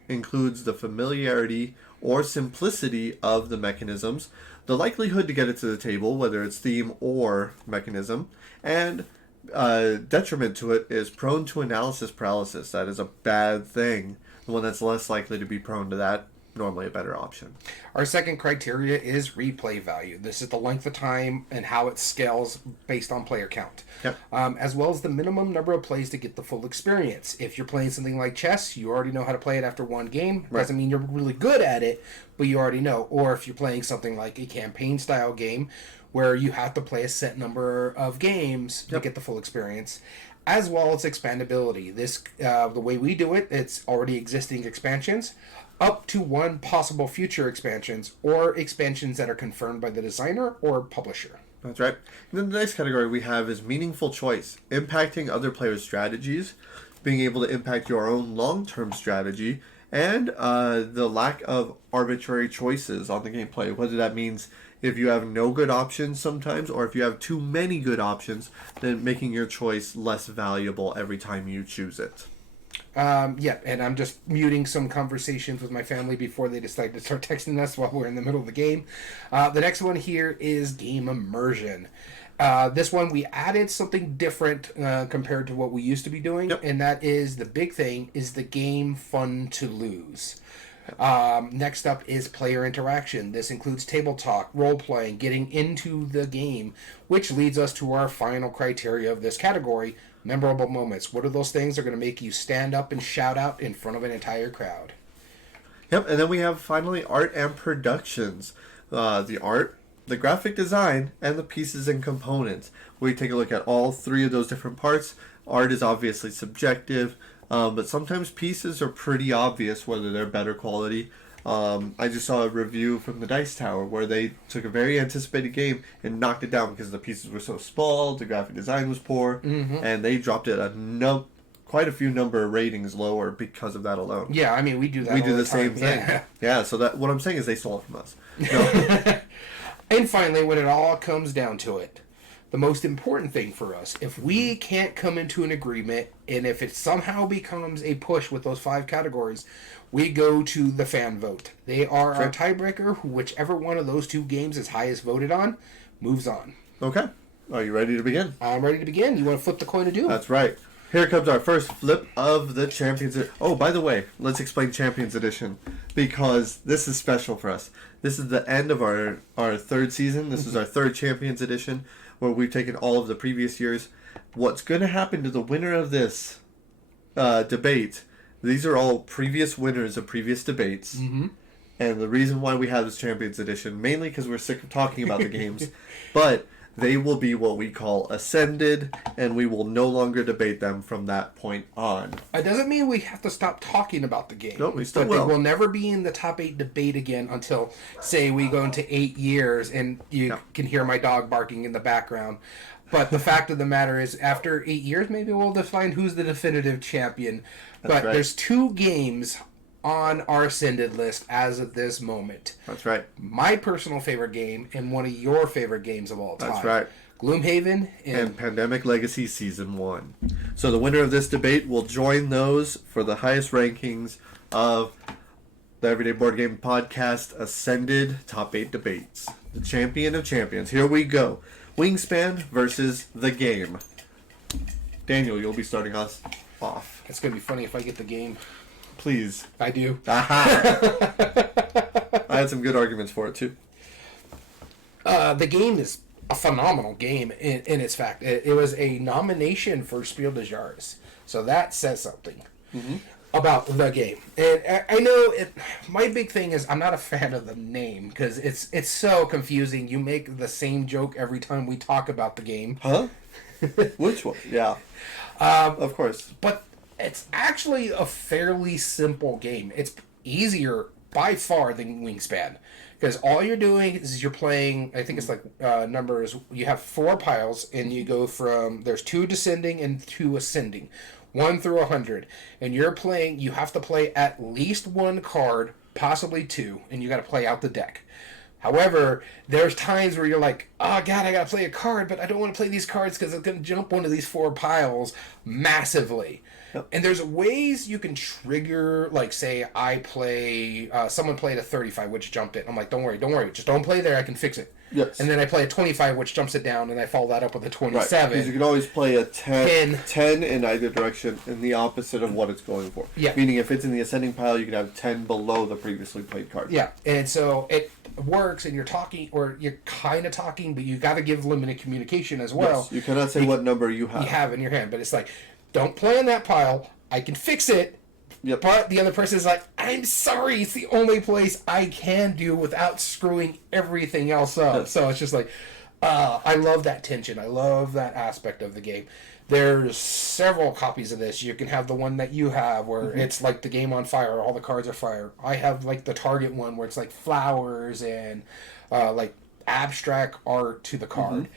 includes the familiarity or simplicity of the mechanisms, the likelihood to get it to the table, whether it's theme or mechanism, and detriment to it is prone to analysis paralysis. That is a bad thing. The one that's less likely to be prone to that, normally a better option. Our second criteria is replay value. This is the length of time and how it scales based on player count. Yep. As well as the minimum number of plays to get the full experience. If you're playing something like chess, you already know how to play it after one game. Right. Doesn't mean you're really good at it, but you already know. Or if you're playing something like a campaign style game where you have to play a set number of games to get the full experience. As well as expandability. This, the way we do it, it's already existing expansions, up to 1 possible future expansions, or expansions that are confirmed by the designer or publisher. That's right. And then the next category we have is meaningful choice, impacting other players' strategies, being able to impact your own long-term strategy, and the lack of arbitrary choices on the gameplay, whether that means if you have no good options sometimes, or if you have too many good options, then making your choice less valuable every time you choose it. And I'm just muting some conversations with my family before they decide to start texting us while we're in the middle of the game. The next one here is game immersion. This one we added something different compared to what we used to be doing, and that is the big thing is the game fun to lose. Next up is player interaction. This includes table talk, role-playing, getting into the game, which leads us to our final criteria of this category, memorable moments. What are those things that are going to make you stand up and shout out in front of an entire crowd? Yep, and then we have finally art and productions. The art, the graphic design, and the pieces and components. We take a look at all 3 of those different parts. Art is obviously subjective. But sometimes pieces are pretty obvious whether they're better quality. I just saw a review from the Dice Tower where they took a very anticipated game and knocked it down because the pieces were so small, the graphic design was poor, and they dropped it quite a few number of ratings lower because of that alone. Yeah, I mean, we do that We all do the time. same thing. Yeah, so that what I'm saying is they stole it from us. No. And finally, when it all comes down to it, the most important thing for us, if we can't come into an agreement, and if it somehow becomes a push with those 5 categories, we go to the fan vote. They are our tiebreaker. Whichever one of those 2 games is highest voted on, moves on. Okay. Are you ready to begin? I'm ready to begin. You want to flip the coin of doom? That's right. Here comes our first flip of the Champions. Oh, by the way, let's explain Champions Edition because this is special for us. This is the end of our 3rd season. This is our 3rd Champions Edition, where we've taken all of the previous years. What's going to happen to the winner of this debate, these are all previous winners of previous debates. And the reason why we have this Champions Edition, mainly because we're sick of talking about the games, but they will be what we call ascended, and we will no longer debate them from that point on. It doesn't mean we have to stop talking about the game. No, we still but will. They will never be in the top 8 debate again until, say, we go into 8 years and you can hear my dog barking in the background. But the fact of the matter is, after 8 years, maybe we'll define who's the definitive champion. But there's 2 games on our Ascended list as of this moment. That's right. My personal favorite game and one of your favorite games of all time. That's right. Gloomhaven and Pandemic Legacy Season 1. So the winner of this debate will join those for the highest rankings of the Everyday Board Game Podcast Ascended Top 8 Debates. The champion of champions. Here we go. Wingspan versus the game. Daniel, you'll be starting us off. It's going to be funny if I get the game. Please. I do. Aha! I had some good arguments for it, too. The game is a phenomenal game in its fact. It was a nomination for Spiel des Jahres. So that says something about the game. And I know my big thing is I'm not a fan of the name because it's so confusing. You make the same joke every time we talk about the game. Huh? Which one? Yeah. Of course. But it's actually a fairly simple game. It's easier by far than Wingspan. Because all you're doing is you're playing, I think it's like numbers, you have 4 piles and you go from, there's 2 descending and 2 ascending. 1 through 100. And you're playing, you have to play at least 1 card, possibly 2, and you got to play out the deck. However, there's times where you're like, oh god, I got to play a card, but I don't want to play these cards because it's going to jump one of these 4 piles massively. Yep. And there's ways you can trigger, like, say, I play, someone played a 35, which jumped it. I'm like, don't worry, just don't play there, I can fix it. Yes. And then I play a 25, which jumps it down, and I follow that up with a 27. Because you can always play a 10 in either direction, in the opposite of what it's going for. Yeah. Meaning if it's in the ascending pile, you can have 10 below the previously played card. Yeah, and so it works, and you're talking, or you're kind of talking, but you got to give limited communication as well. Yes, you cannot say what number you have. You have in your hand, but it's like, don't play in that pile. I can fix it. Yep. But the other person is like, I'm sorry, it's the only place I can do without screwing everything else up. Yes. So it's just like, I love that tension. I love that aspect of the game. There's several copies of this. You can have the one that you have where it's like the game on fire. All the cards are fire. I have like the Target one where it's like flowers and like abstract art to the card.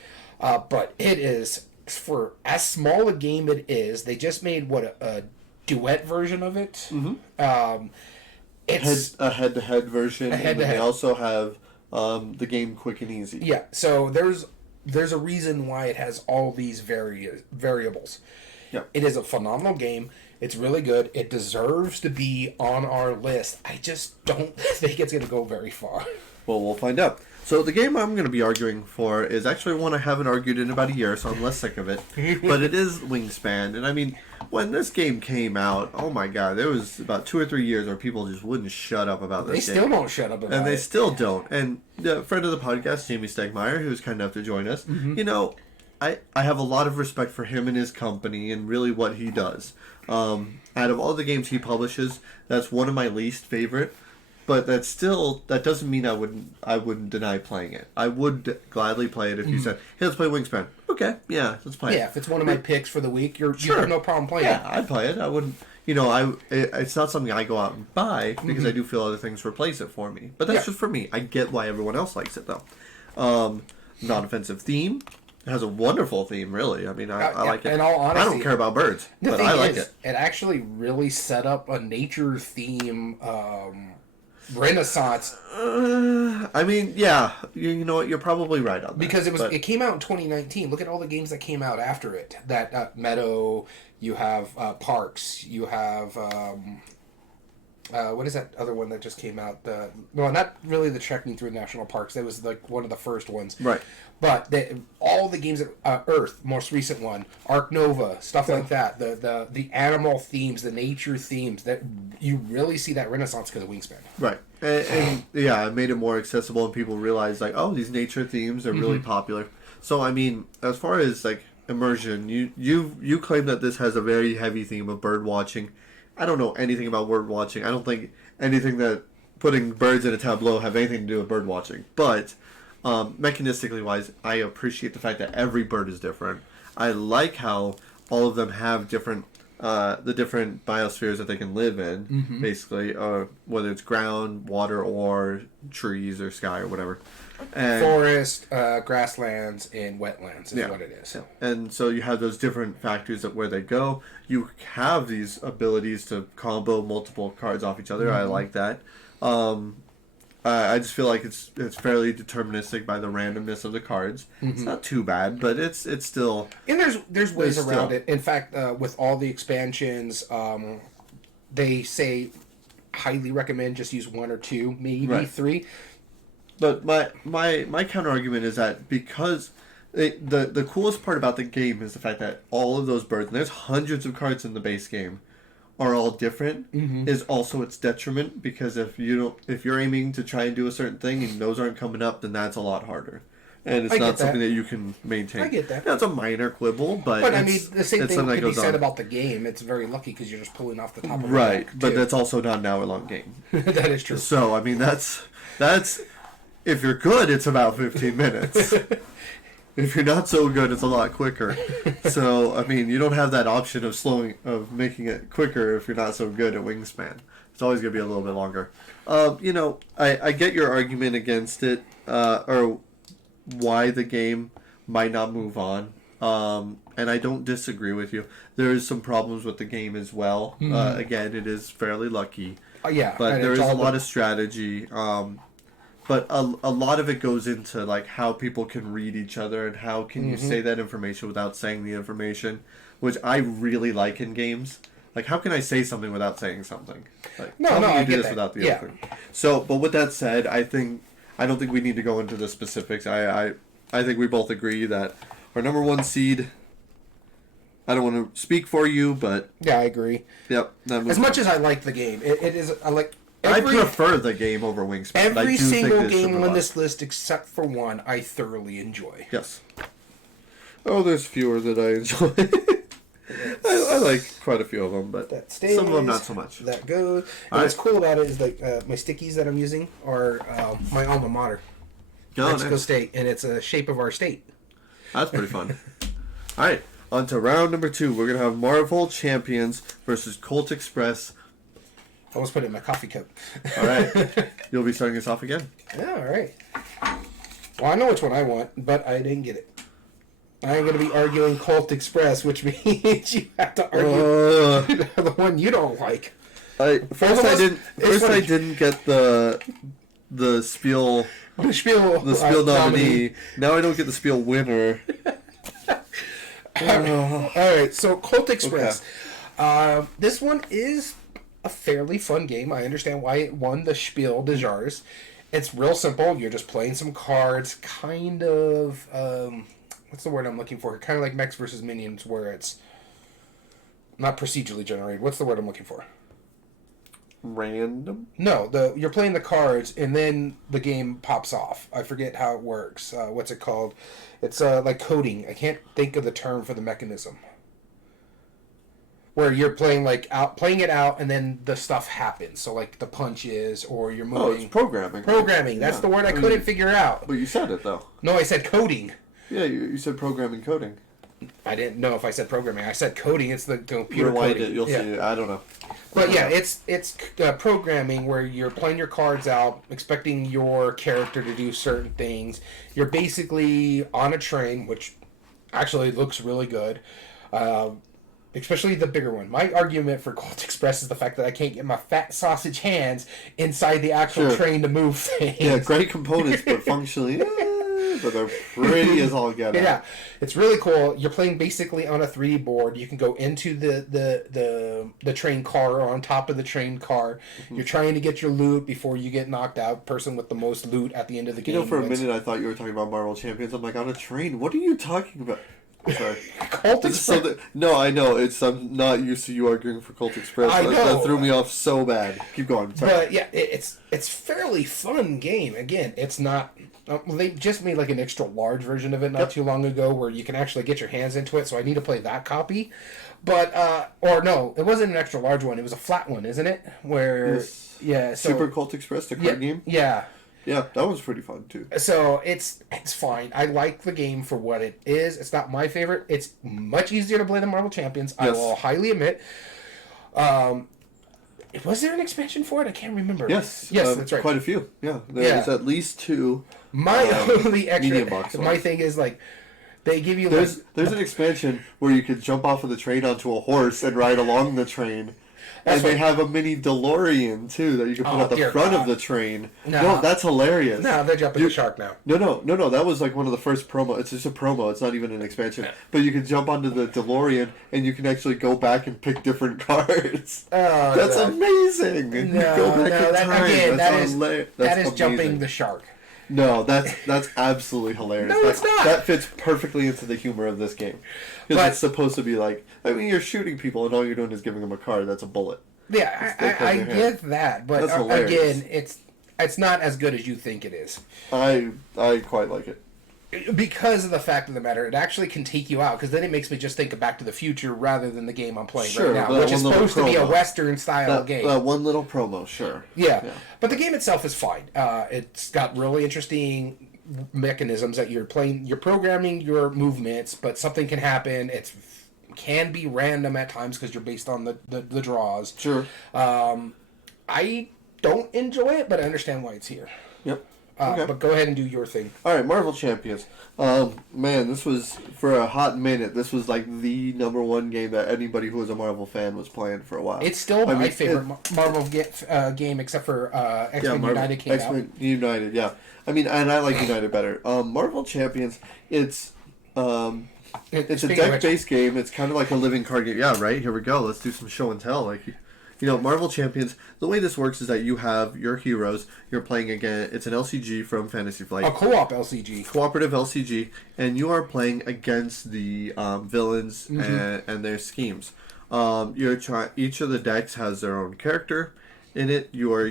But it is, for as small a game it is, they just made a duet version of it. It's a head-to-head version, and they also have the game Quick and Easy. Yeah, so there's a reason why it has all these variables. Yeah. It is a phenomenal game. It's really good. It deserves to be on our list. I just don't think it's going to go very far. Well, we'll find out. So the game I'm going to be arguing for is actually one I haven't argued in about a year, so I'm less sick of it. But it is Wingspan. And I mean, when this game came out, oh my god, there was about 2 or 3 years where people just wouldn't shut up about this game. They still don't shut up about it. And they still don't. And the friend of the podcast, Jamie Stegmeyer, who was kind enough to join us, you know, I have a lot of respect for him and his company and really what he does. Out of all the games he publishes, that's one of my least favorite. But that doesn't mean I wouldn't deny playing it. I would gladly play it if you said, hey, let's play Wingspan. Okay, yeah, let's play it. Yeah, if it's one of my picks for the week, you have no problem playing it. Yeah, I'd play it. I wouldn't, it's not something I go out and buy because I do feel other things replace it for me. But that's just for me. I get why everyone else likes it, though. Non-offensive theme. It has a wonderful theme, really. I mean, I like it. In all honesty, I don't care about birds, but I like it. It actually really set up a nature theme renaissance. I mean, yeah, you know what? You're probably right on that. Because it came out in 2019. Look at all the games that came out after it. That Meadow, you have Parks, you have what is that other one that just came out? Well, not really the Trekking Through National Parks. That was like one of the first ones. Right. But all the games that Earth, most recent one, Arc Nova, stuff like that. The animal themes, the nature themes, that you really see that renaissance because of Wingspan. Right. And yeah, it made it more accessible, and people realized like, oh, these nature themes are really popular. So I mean, as far as like immersion, you claim that this has a very heavy theme of bird watching. I don't know anything about bird watching. I don't think anything that putting birds in a tableau have anything to do with bird watching. But mechanistically wise, I appreciate the fact that every bird is different. I like how all of them have different the different biospheres that they can live in, basically, whether it's ground, water, or trees, or sky, or whatever. And forest, grasslands, and wetlands is what it is. Yeah. And so you have those different factors of where they go. You have these abilities to combo multiple cards off each other. I like that. I just feel like it's fairly deterministic by the randomness of the cards. It's not too bad, but it's still... And there's ways around it. In fact, with all the expansions, they say highly recommend just use 1 or 2, maybe 3. But my counter argument is that because the coolest part about the game is the fact that all of those birds, and there's hundreds of cards in the base game, are all different, is also its detriment, because if you're aiming to try and do a certain thing and those aren't coming up, then that's a lot harder. And it's not something that you can maintain. I get that. Yeah, it's a minor quibble, but I mean, the same thing could be said about the game. It's very lucky because you're just pulling off the top of the right, but that's also not an hour-long game. That is true. So, I mean, that's if you're good, it's about 15 minutes. If you're not so good, it's a lot quicker. So, I mean, you don't have that option of making it quicker if you're not so good at Wingspan. It's always going to be a little bit longer. I get your argument against it, or why the game might not move on. And I don't disagree with you. There's some problems with the game as well. Again, it is fairly lucky. But there is a lot of strategy. But a lot of it goes into like how people can read each other and how can you say that information without saying the information, which I really like in games. Like, how can I say something without saying something? Like, I do get this that. without the other thing. So, but with that said, I don't think we need to go into the specifics. I think we both agree that our number 1 seed. I don't want to speak for you, but yeah, I agree. Yep. As much as I like the game, it is I like. I prefer the game over Wingspan. Every single game on this list, except for one, I thoroughly enjoy. Yes. Oh, there's fewer that I enjoy. I like quite a few of them, but that stays, some of them not so much. That goes. And what's cool about it is like my stickies that I'm using are my alma mater, Mexico State, and it's a shape of our state. That's pretty fun. All right, on to round number 2. We're gonna have Marvel Champions versus Colt Express. I almost put it in my coffee cup. All right. You'll be starting us off again. Yeah, all right. Well, I know which one I want, but I didn't get it. I am going to be arguing Colt Express, which means you have to argue the one you don't like. I didn't get the Spiel nominee. Now I don't get the Spiel winner. All right. So Colt Express. Okay. This one is a fairly fun game. I understand why it won the Spiel des Jahres. It's real simple. You're just playing some cards, kind of. What's the word I'm looking for? Kind of like Mechs versus Minions, where it's not procedurally generated. What's the word I'm looking for? Random? No, you're playing the cards, and then the game pops off. I forget how it works. What's it called? It's like coding. I can't think of the term for the mechanism. Where you're playing it out, and then the stuff happens. So like the punches, or you're moving. Oh, it's programming. Programming. That's the word I couldn't figure out. But you said it though. No, I said coding. Yeah, you said programming coding. I didn't know if I said programming. I said coding. It's the computer Rewind coding. It. You'll see it. I don't know. But yeah, it's programming where you're playing your cards out, expecting your character to do certain things. You're basically on a train, which actually looks really good. Especially the bigger one. My argument for Colt Express is the fact that I can't get my fat sausage hands inside the actual train to move things. Yeah, great components, but functionally, but they're pretty as all get out. Yeah, it's really cool. You're playing basically on a 3D board. You can go into the train car or on top of the train car. You're trying to get your loot before you get knocked out. Person with the most loot at the end of the game. For a minute I thought you were talking about Marvel Champions. I'm like, on a train? What are you talking about? Sorry. Colt Express. No, I know. I'm not used to you arguing for Colt Express. I know. That threw me off so bad. Keep going. Sorry. But yeah, it's fairly fun game. Again, it's not. They just made like an extra large version of it not too long ago, where you can actually get your hands into it. So I need to play that copy. But or no, it wasn't an extra large one. It was a flat one, isn't it? Where so, Super Colt Express, the card game. Yeah. Yeah, that was pretty fun too. So it's fine. I like the game for what it is. It's not my favorite. It's much easier to play than Marvel Champions. Yes. I will highly admit. Was there an expansion for it? I can't remember. Yes, that's right. Quite a few. Yeah, there's at least 2. My only extra my thing is like they give you there's an expansion where you can jump off of the train onto a horse and ride along the train. And they have a mini DeLorean, too, that you can put at the front of the train. No, that's hilarious. No, they're jumping the shark now. No. That was like one of the first promo. It's just a promo. It's not even an expansion. Yeah. But you can jump onto the DeLorean, and you can actually go back and pick different cards. That's amazing. That is jumping the shark. No, that's absolutely hilarious. No, it's not. That fits perfectly into the humor of this game. Because it's supposed to be like, I mean, you're shooting people and all you're doing is giving them a card. That's a bullet. Yeah, I get that. But again, it's not as good as you think it is. I quite like it. Because of the fact of the matter, it actually can take you out, because then it makes me just think of Back to the Future rather than the game I'm playing right now, which is supposed to be a Western-style game. That one little promo, sure. Yeah, but the game itself is fine. It's got really interesting mechanisms that you're programming your movements, but something can happen. It can be random at times because you're based on the draws. Sure. I don't enjoy it, but I understand why it's here. Yep. Okay. But go ahead and do your thing. All right, Marvel Champions. Man, this was, for a hot minute, this was like the #1 game that anybody who was a Marvel fan was playing for a while. It's still my favorite Marvel game, except for X-Men United came out. X-Men United, yeah. I mean, and I like United better. Marvel Champions, it's a deck-based game. It's kind of like a living card game. Yeah, right? Here we go. Let's do some show and tell. Marvel Champions, the way this works is that you have your heroes, you're playing again, it's an LCG from Fantasy Flight. A co-op LCG. Cooperative LCG, and you are playing against the villains and their schemes. Each of the decks has their own character in it. You are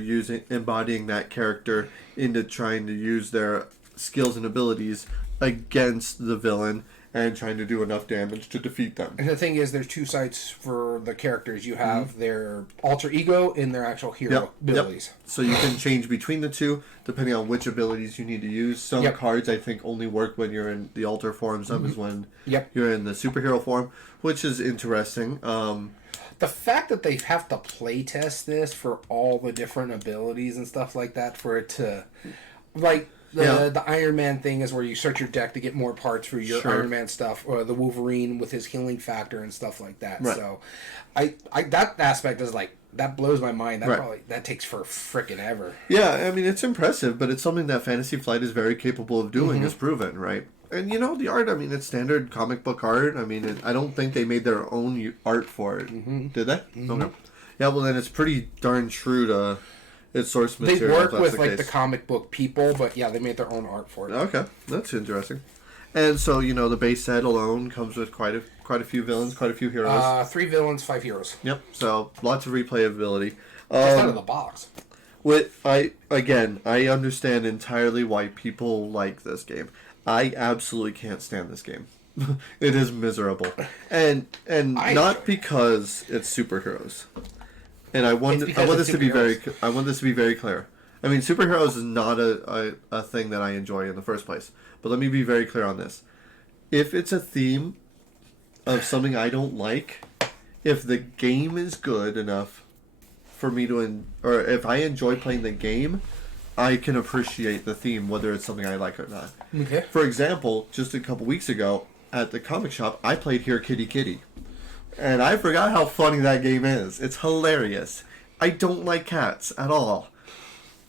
embodying that character into trying to use their skills and abilities against the villain, and trying to do enough damage to defeat them. And the thing is, there's 2 sides for the characters. You have their alter ego and their actual hero abilities. Yep. So you can change between the 2, depending on which abilities you need to use. Some cards, I think, only work when you're in the alter form. Some is when you're in the superhero form, which is interesting. The fact that they have to play test this for all the different abilities and stuff like that for it to... The Iron Man thing is where you search your deck to get more parts for your Iron Man stuff, or the Wolverine with his healing factor and stuff like that. Right. So, I that aspect is like, that blows my mind. That takes for frickin' ever. Yeah, I mean, it's impressive, but it's something that Fantasy Flight is very capable of doing, is proven, right? And the art, I mean, it's standard comic book art. I mean, I don't think they made their own art for it. Did they? Okay. Yeah, well, then it's pretty darn true to its source material. They work with the comic book people, but yeah, they made their own art for it. Okay, that's interesting. And so the base set alone comes with quite a few villains, quite a few heroes. 3 villains, 5 heroes. Yep. So lots of replayability. Just out of the box. I understand entirely why people like this game. I absolutely can't stand this game. It is miserable, and not because it's superheroes. And I want this to be very clear. I mean, superheroes is not a thing that I enjoy in the first place. But let me be very clear on this. If it's a theme of something I don't like, if the game is good enough for me or if I enjoy playing the game, I can appreciate the theme, whether it's something I like or not. Okay. For example, just a couple weeks ago at the comic shop, I played Here Kitty Kitty. And I forgot how funny that game is. It's hilarious. I don't like cats at all.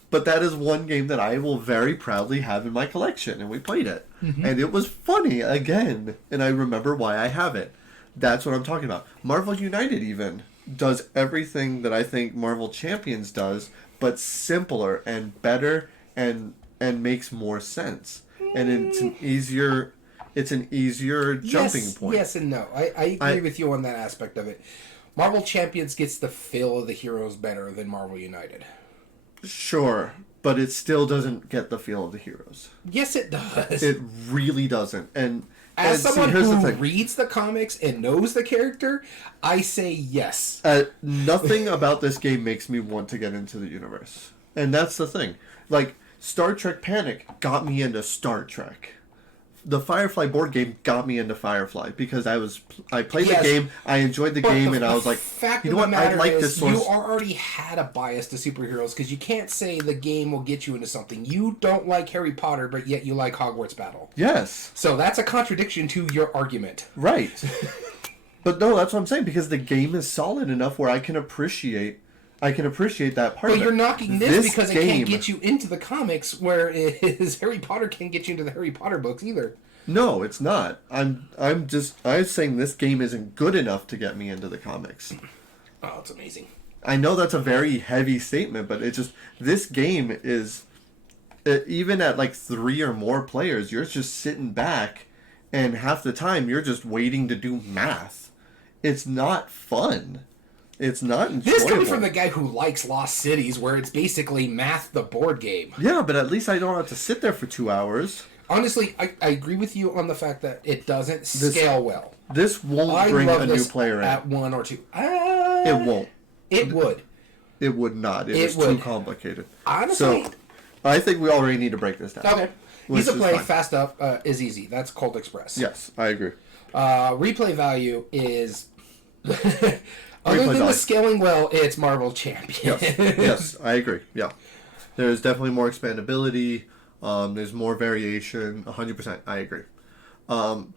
But that is one game that I will very proudly have in my collection. And we played it. And it was funny again. And I remember why I have it. That's what I'm talking about. Marvel United even does everything that I think Marvel Champions does, but simpler and better and makes more sense. And it's an easier it's an easier jumping point. Yes and no. I agree with you on that aspect of it. Marvel Champions gets the feel of the heroes better than Marvel United. Sure, but it still doesn't get the feel of the heroes. Yes, it does. It really doesn't. And as someone who reads the comics and knows the character, I say yes. Nothing about this game makes me want to get into the universe. And that's the thing. Like, Star Trek Panic got me into Star Trek. The Firefly board game got me into Firefly because I played the game, I enjoyed the game, and I was like, you know what, I like this source. You already had a bias to superheroes because you can't say the game will get you into something. You don't like Harry Potter, but yet you like Hogwarts Battle. Yes. So that's a contradiction to your argument. Right. But no, that's what I'm saying, because the game is solid enough where I can appreciate that part of it. But you're knocking this because it can't get you into the comics, whereas Harry Potter can't get you into the Harry Potter books either. No, it's not. I'm saying this game isn't good enough to get me into the comics. Oh, it's amazing. I know that's a very heavy statement, but this game is, even at like 3 or more players, you're just sitting back, and half the time you're just waiting to do math. It's not fun. It's not enjoyable. This comes from the guy who likes Lost Cities, where it's basically math the board game. Yeah, but at least I don't have to sit there for 2 hours. Honestly, I agree with you on the fact that it doesn't scale well. This won't bring a new player in. At 1 or 2. It won't. It would. It would not. It was too complicated. Honestly. So, I think we already need to break this down. Okay. Easy to play, fast up is easy. That's Colt Express. Yes, I agree. Replay value is... Other than the scaling well, it's Marvel Champion. Yes, I agree. Yeah. There's definitely more expandability. There's more variation. 100%. I agree.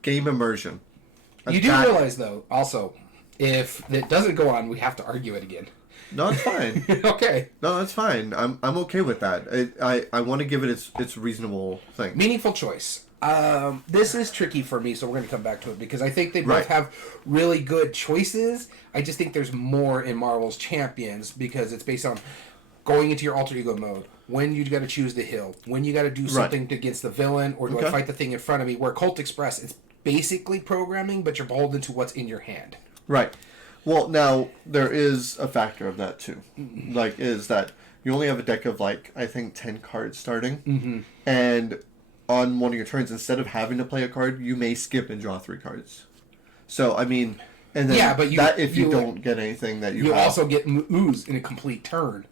Game immersion. You do realize, though, also, if it doesn't go on, we have to argue it again. No, it's fine. Okay. No, that's fine. I'm okay with that. I want to give it its reasonable thing. Meaningful choice. This is tricky for me, so we're going to come back to it because I think they both have really good choices. I just think there's more in Marvel's Champions because it's based on going into your alter ego mode, when you got to choose the hill, when you got to do something against the villain, or do I fight the thing in front of me. Where Colt Express, it's basically programming, but you're beholden to what's in your hand. Right. Well, now there is a factor of that too. Like, is that you only have a deck of I think 10 cards starting, and on one of your turns, instead of having to play a card, you may skip and draw 3 cards. So, I mean, and then but if you don't get anything that you have. Also get ooze in a complete turn.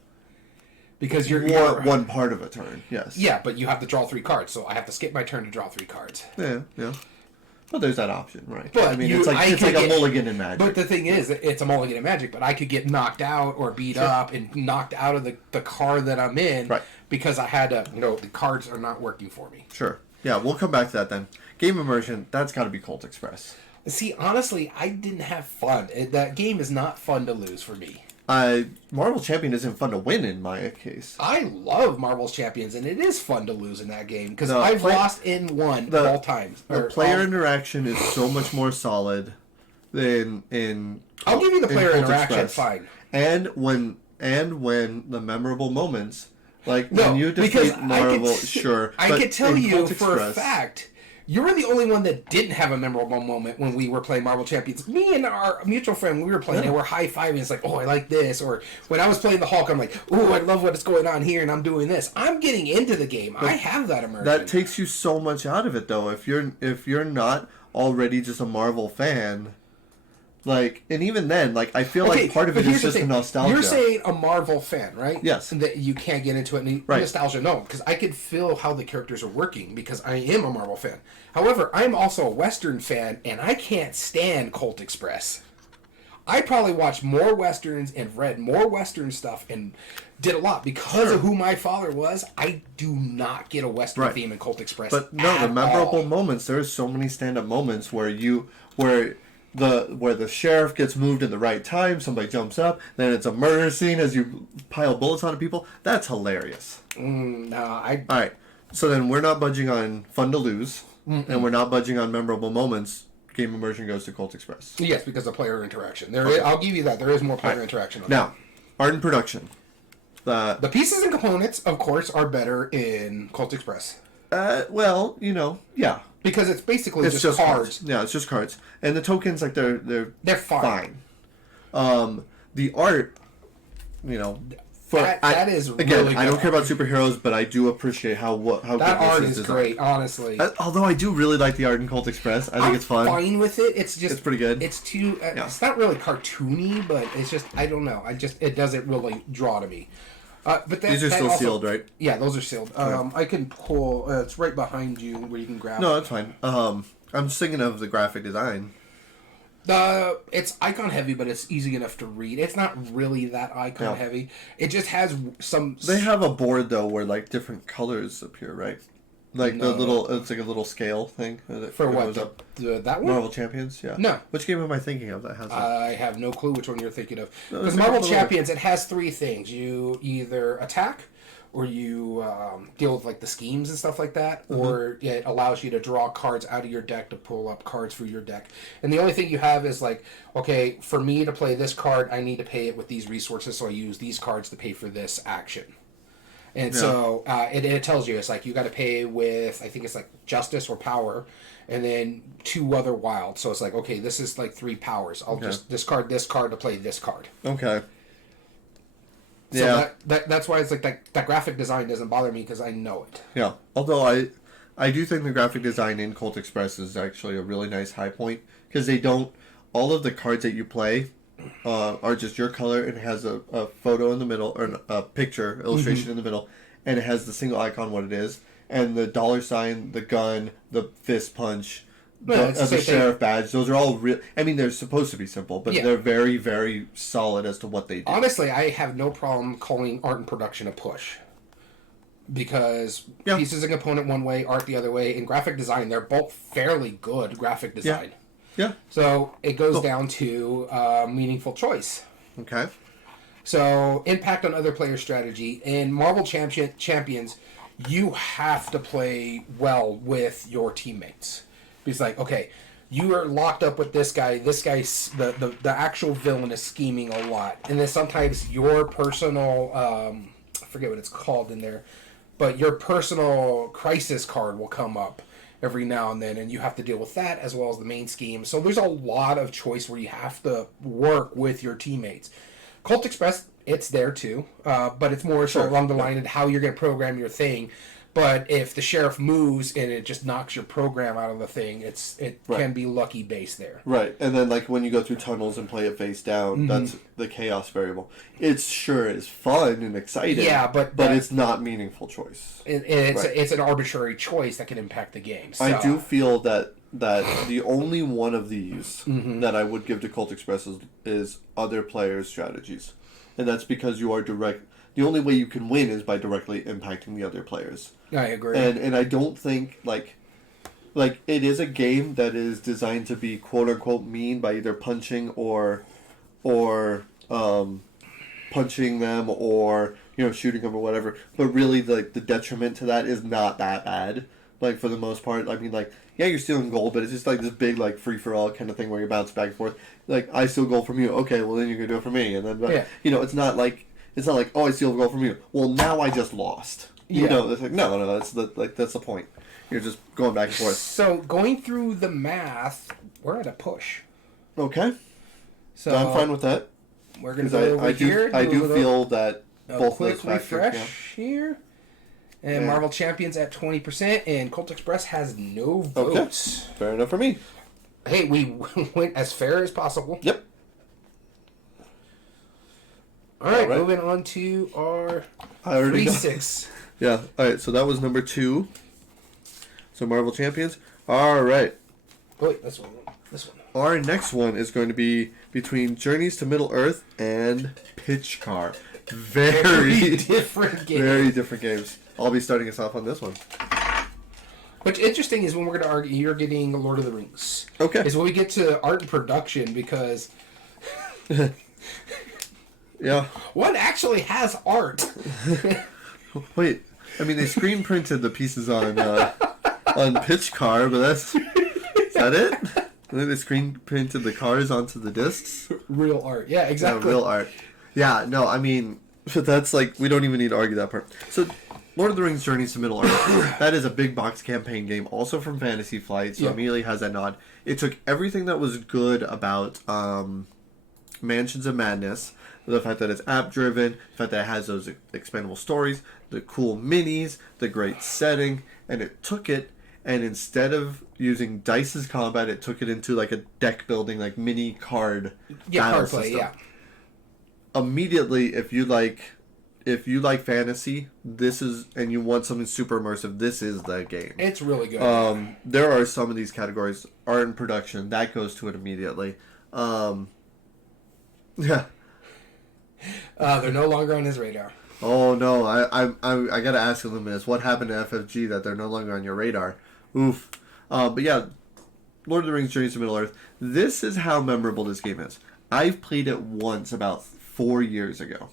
Because you're one part of a turn, yes. Yeah, but you have to draw 3 cards, so I have to skip my turn to draw 3 cards. Yeah. But there's that option, right? But I mean, it's like a mulligan in Magic. But the thing is, it's a mulligan in Magic, but I could get knocked out or beat up and knocked out of the card that I'm in because I had to, the cards are not working for me. Sure. Yeah, we'll come back to that then. Game immersion, that's got to be Colt Express. See, honestly, I didn't have fun. That game is not fun to lose for me. Marvel Champion isn't fun to win in my case. I love Marvel's Champions, and it is fun to lose in that game because I've lost and won all times. The player interaction is so much more solid than in. I'll give you the player interaction, fine. And when the memorable moments, when you defeat Marvel, I could tell you for a fact. You're the only one that didn't have a memorable moment when we were playing Marvel Champions. Me and our mutual friend, we were playing, and we're high-fiving. It's like, oh, I like this. Or when I was playing the Hulk, I'm like, oh, I love what's going on here, and I'm doing this. I'm getting into the game. But I have that immersion. That takes you so much out of it, though. If you're not already just a Marvel fan, and even then, I feel like part of it is just a nostalgia. You're saying a Marvel fan, right? Yes. And that you can't get into it. Nostalgia, no. Because I could feel how the characters are working because I am a Marvel fan. However, I'm also a Western fan, and I can't stand Colt Express. I probably watched more Westerns and read more Western stuff and did a lot. Because of who my father was, I do not get a Western theme in Colt Express. But no, the memorable moments, there's so many stand-up moments where the sheriff gets moved at the right time, somebody jumps up, then it's a murder scene as you pile bullets onto people. That's hilarious. Alright, so then we're not budging on fun to lose, and we're not budging on memorable moments. Game immersion goes to Colt Express. Yes, because of player interaction. I'll give you that. There is more player interaction. Now, art and production. The pieces and components, of course, are better in Colt Express. Well, yeah. Because it's basically just cards. Yeah, it's just cards. And the tokens, like, they're fine. The art, that is again, really good. I don't care about superheroes, but I do appreciate how good that art is designed. great, honestly. Although I do really like the art in Colt Express. I think it's fun. I'm fine with it. It's pretty good. It's too. It's not really cartoony, but it's just, I don't know. It doesn't really draw to me. But these are still sealed, right? Yeah, those are sealed. I can pull. It's right behind you where you can grab. No, that's fine. I'm just thinking of the graphic design. It's icon heavy, but it's easy enough to read. It's not really that icon heavy. It just has some. They have a board though where like different colors appear, right? Like the little, it's like a little scale thing. For what? That one? Marvel Champions, yeah. No. Which game am I thinking of that has that? I have no clue which one you're thinking of. Because Marvel Champions, it has three things. You either attack, or you deal with like the schemes and stuff like that, or it allows you to draw cards out of your deck to pull up cards for your deck. And the only thing you have is like, okay, for me to play this card, I need to pay it with these resources, so I use these cards to pay for this action. And so it tells you, it's like you got to pay with, I think it's like justice or power, and then 2 other wild. So it's like, okay, this is like 3 powers. I'll just discard this card to play this card. Okay. So that's why it's like that graphic design doesn't bother me because I know it. Yeah. Although I do think the graphic design in Colt Express is actually a really nice high point because all of the cards that you play are just your color and it has a photo in the middle or a picture illustration in the middle, and it has the single icon what it is, and the $sign, the gun, the fist punch, the sheriff badge. Those are all real. I mean, they're supposed to be simple, but they're very, very solid as to what they do. Honestly, I have no problem calling art and production a push. Because pieces and component one way, art the other way. In graphic design, they're both fairly good graphic design. Yeah. So it goes down to meaningful choice. Okay. So impact on other player strategy. In Marvel Champions, you have to play well with your teammates. It's like, okay, you are locked up with this guy. This guy's the actual villain is scheming a lot, and then sometimes your personal I forget what it's called in there, but your personal crisis card will come up every now and then, and you have to deal with that as well as the main scheme. So there's a lot of choice where you have to work with your teammates. Colt Express, it's there too, but it's more so along the line of how you're going to program your thing. But if the sheriff moves and it just knocks your program out of the thing, it can be lucky based there. Right, and then like when you go through tunnels and play it face down, that's the chaos variable. It sure is fun and exciting. Yeah, but it's not meaningful choice. It's an arbitrary choice that can impact the game. So. I do feel that the only one of these that I would give to Colt Express is other players' strategies, and that's because you are direct. The only way you can win is by directly impacting the other players. I agree. And I don't think like it is a game that is designed to be quote unquote mean by either punching or punching them or shooting them or whatever. But really the detriment to that is not that bad. Like for the most part, I mean you're stealing gold, but it's just like this big like free for all kind of thing where you bounce back and forth. Like I steal gold from you, okay, well then you're gonna do it for me, and then it's not like. It's not like, oh, I steal a goal from you. Well, now I just lost. It's like, no, that's the point. You're just going back and forth. So going through the math, we're at a push. Okay. So I'm fine with that. We're gonna go over here. I do feel that both quick those factors, refresh here. And Marvel Champions at 20%, and Colt Express has no votes. Okay. Fair enough for me. Hey, we went as fair as possible. Yep. All right, moving on to our 3-6. Yeah, all right, so that was number 2. So Marvel Champions. All right. Oh, wait, this one. Our next one is going to be between Journeys to Middle-earth and Pitch Car. Very different games. Very different games. I'll be starting us off on this one. What's interesting is when we're going to argue, you're getting Lord of the Rings. Okay. Is when we get to art and production because... Yeah. One actually has art. Wait, I mean they screen printed the pieces on Pitch Car, but is that it? I think they screen printed the cars onto the discs. Real art, yeah, exactly. Yeah, real art. Yeah, no, I mean But that's like, we don't even need to argue that part. So, Lord of the Rings Journeys to Middle-earth, that is a big box campaign game, also from Fantasy Flight, so immediately has that nod. It took everything that was good about Mansions of Madness, the fact that it's app-driven, the fact that it has those expandable stories, the cool minis, the great setting, and it took it, and instead of using dice as combat, it took it into like a deck-building, like mini card battle card play, system. Immediately, if you like fantasy, this is, and you want something super immersive, this is the game. It's really good. There are some of these categories are in production. That goes to it immediately. Yeah. They're no longer on his radar. Oh no, I gotta ask Illuminus, what happened to FFG that they're no longer on your radar? Oof. But yeah, Lord of the Rings Journeys to Middle-earth. This is how memorable this game is. I've played it once about 4 years ago.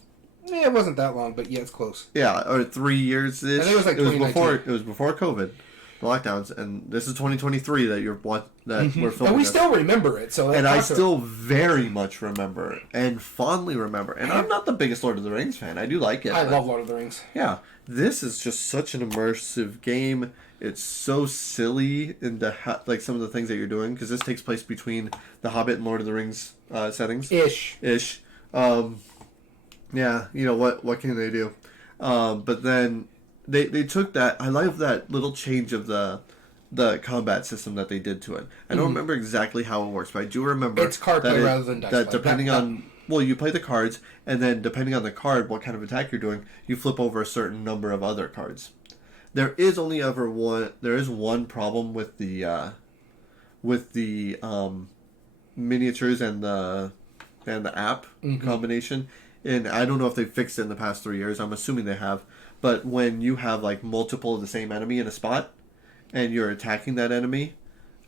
Yeah, it wasn't that long, but yeah, it's close. Yeah, or 3 years. I think it was like 2019. It was before COVID, the lockdowns, and this is 2023 that we're filming. And we still remember it, so and I still very much remember and fondly remember. And I'm not the biggest Lord of the Rings fan. I do like it. I love Lord of the Rings. Yeah, this is just such an immersive game. It's so silly in like some of the things that you're doing, because this takes place between The Hobbit and Lord of the Rings settings. Ish. Yeah, you know, what can they do? But then they took that. I love that little change of the combat system that they did to it. I don't remember exactly how it works, but I do remember it's card play rather than dice play. Depending on, well, you play the cards, and then depending on the card, what kind of attack you're doing, you flip over a certain number of other cards. There is only ever one. There is one problem with the miniatures and the app combination. And I don't know if they've fixed it in the past 3 years. I'm assuming they have. But when you have like multiple of the same enemy in a spot, and you're attacking that enemy,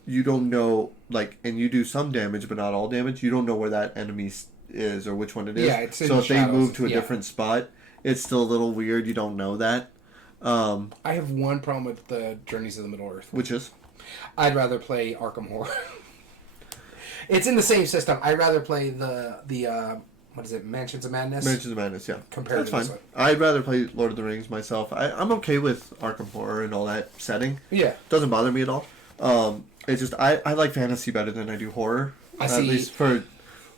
you don't know, like, and you do some damage, but not all damage. You don't know where that enemy is or which one it is. Yeah, it's in so if shadows. they move to a different spot, it's still a little weird. You don't know that. I have one problem with the Journeys of the Middle-earth. Which is? I'd rather play Arkham Horror. It's in the same system. I'd rather play the what is it, Mansions of Madness? Mansions of Madness, yeah. Compared That's to this fine. one. I'd rather play Lord of the Rings myself. I'm okay with Arkham Horror and all that setting. Yeah. Doesn't bother me at all. It's just, I like fantasy better than I do horror. I see. At least for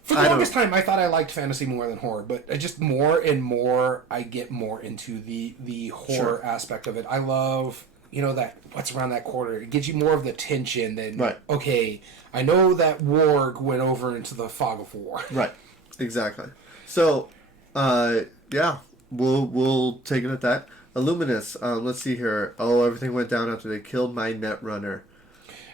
the longest time, I thought I liked fantasy more than horror, but just more and more, I get more into the horror aspect of it. I love, you know, that what's around that corner. It gives you more of the tension than, okay, I know that warg went over into the fog of war. Right. Exactly. So, yeah, we'll take it at that. Illuminus, let's see here. Oh, everything went down after they killed my Netrunner.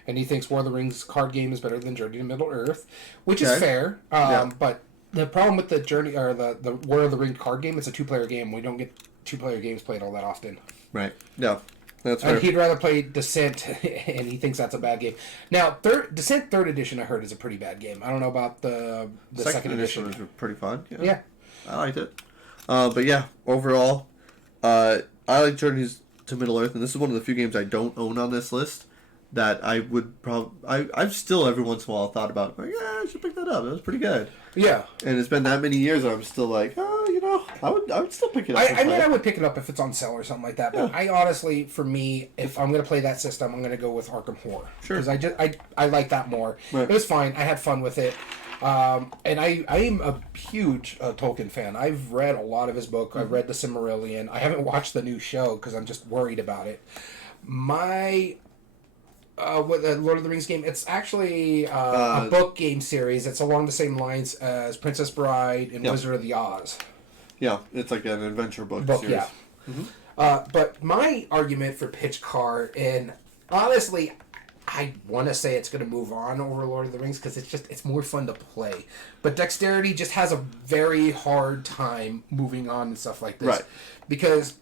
And he thinks War of the Rings card game is better than Journey to Middle-earth, which is fair. But the problem with the Journey or the War of the Rings card game, it's a 2-player game. We don't get 2-player games played all that often. Right. Yeah. That's fair. And he'd rather play Descent, and he thinks that's a bad game. Now, Descent 3rd Edition, I heard, is a pretty bad game. I don't know about the second edition. Was pretty fun. Yeah. I liked it. But yeah, overall, I like Journeys to Middle-earth, and this is one of the few games I don't own on this list that I would probably... I've still, every once in a while, thought about, like, yeah, I should pick that up. It was pretty good. Yeah. And it's been that many years, and I'm still like, oh, you know, I would still pick it up. I mean, I would pick it up if it's on sale or something like that. But I honestly, for me, if I'm going to play that system, I'm going to go with Arkham Horror. Sure. Because I like that more. Right. It was fine. I had fun with it. And I am a huge Tolkien fan. I've read a lot of his book. Mm-hmm. I've read The Silmarillion. I haven't watched the new show because I'm just worried about it. My... with the Lord of the Rings game, it's actually a book game series. It's along the same lines as Princess Bride and Wizard of the Oz. Yeah, it's like an adventure book series. Yeah. Mm-hmm. But my argument for Pitch Car, and honestly, I want to say it's going to move on over Lord of the Rings because it's more fun to play. But Dexterity just has a very hard time moving on and stuff like this. Right. Because...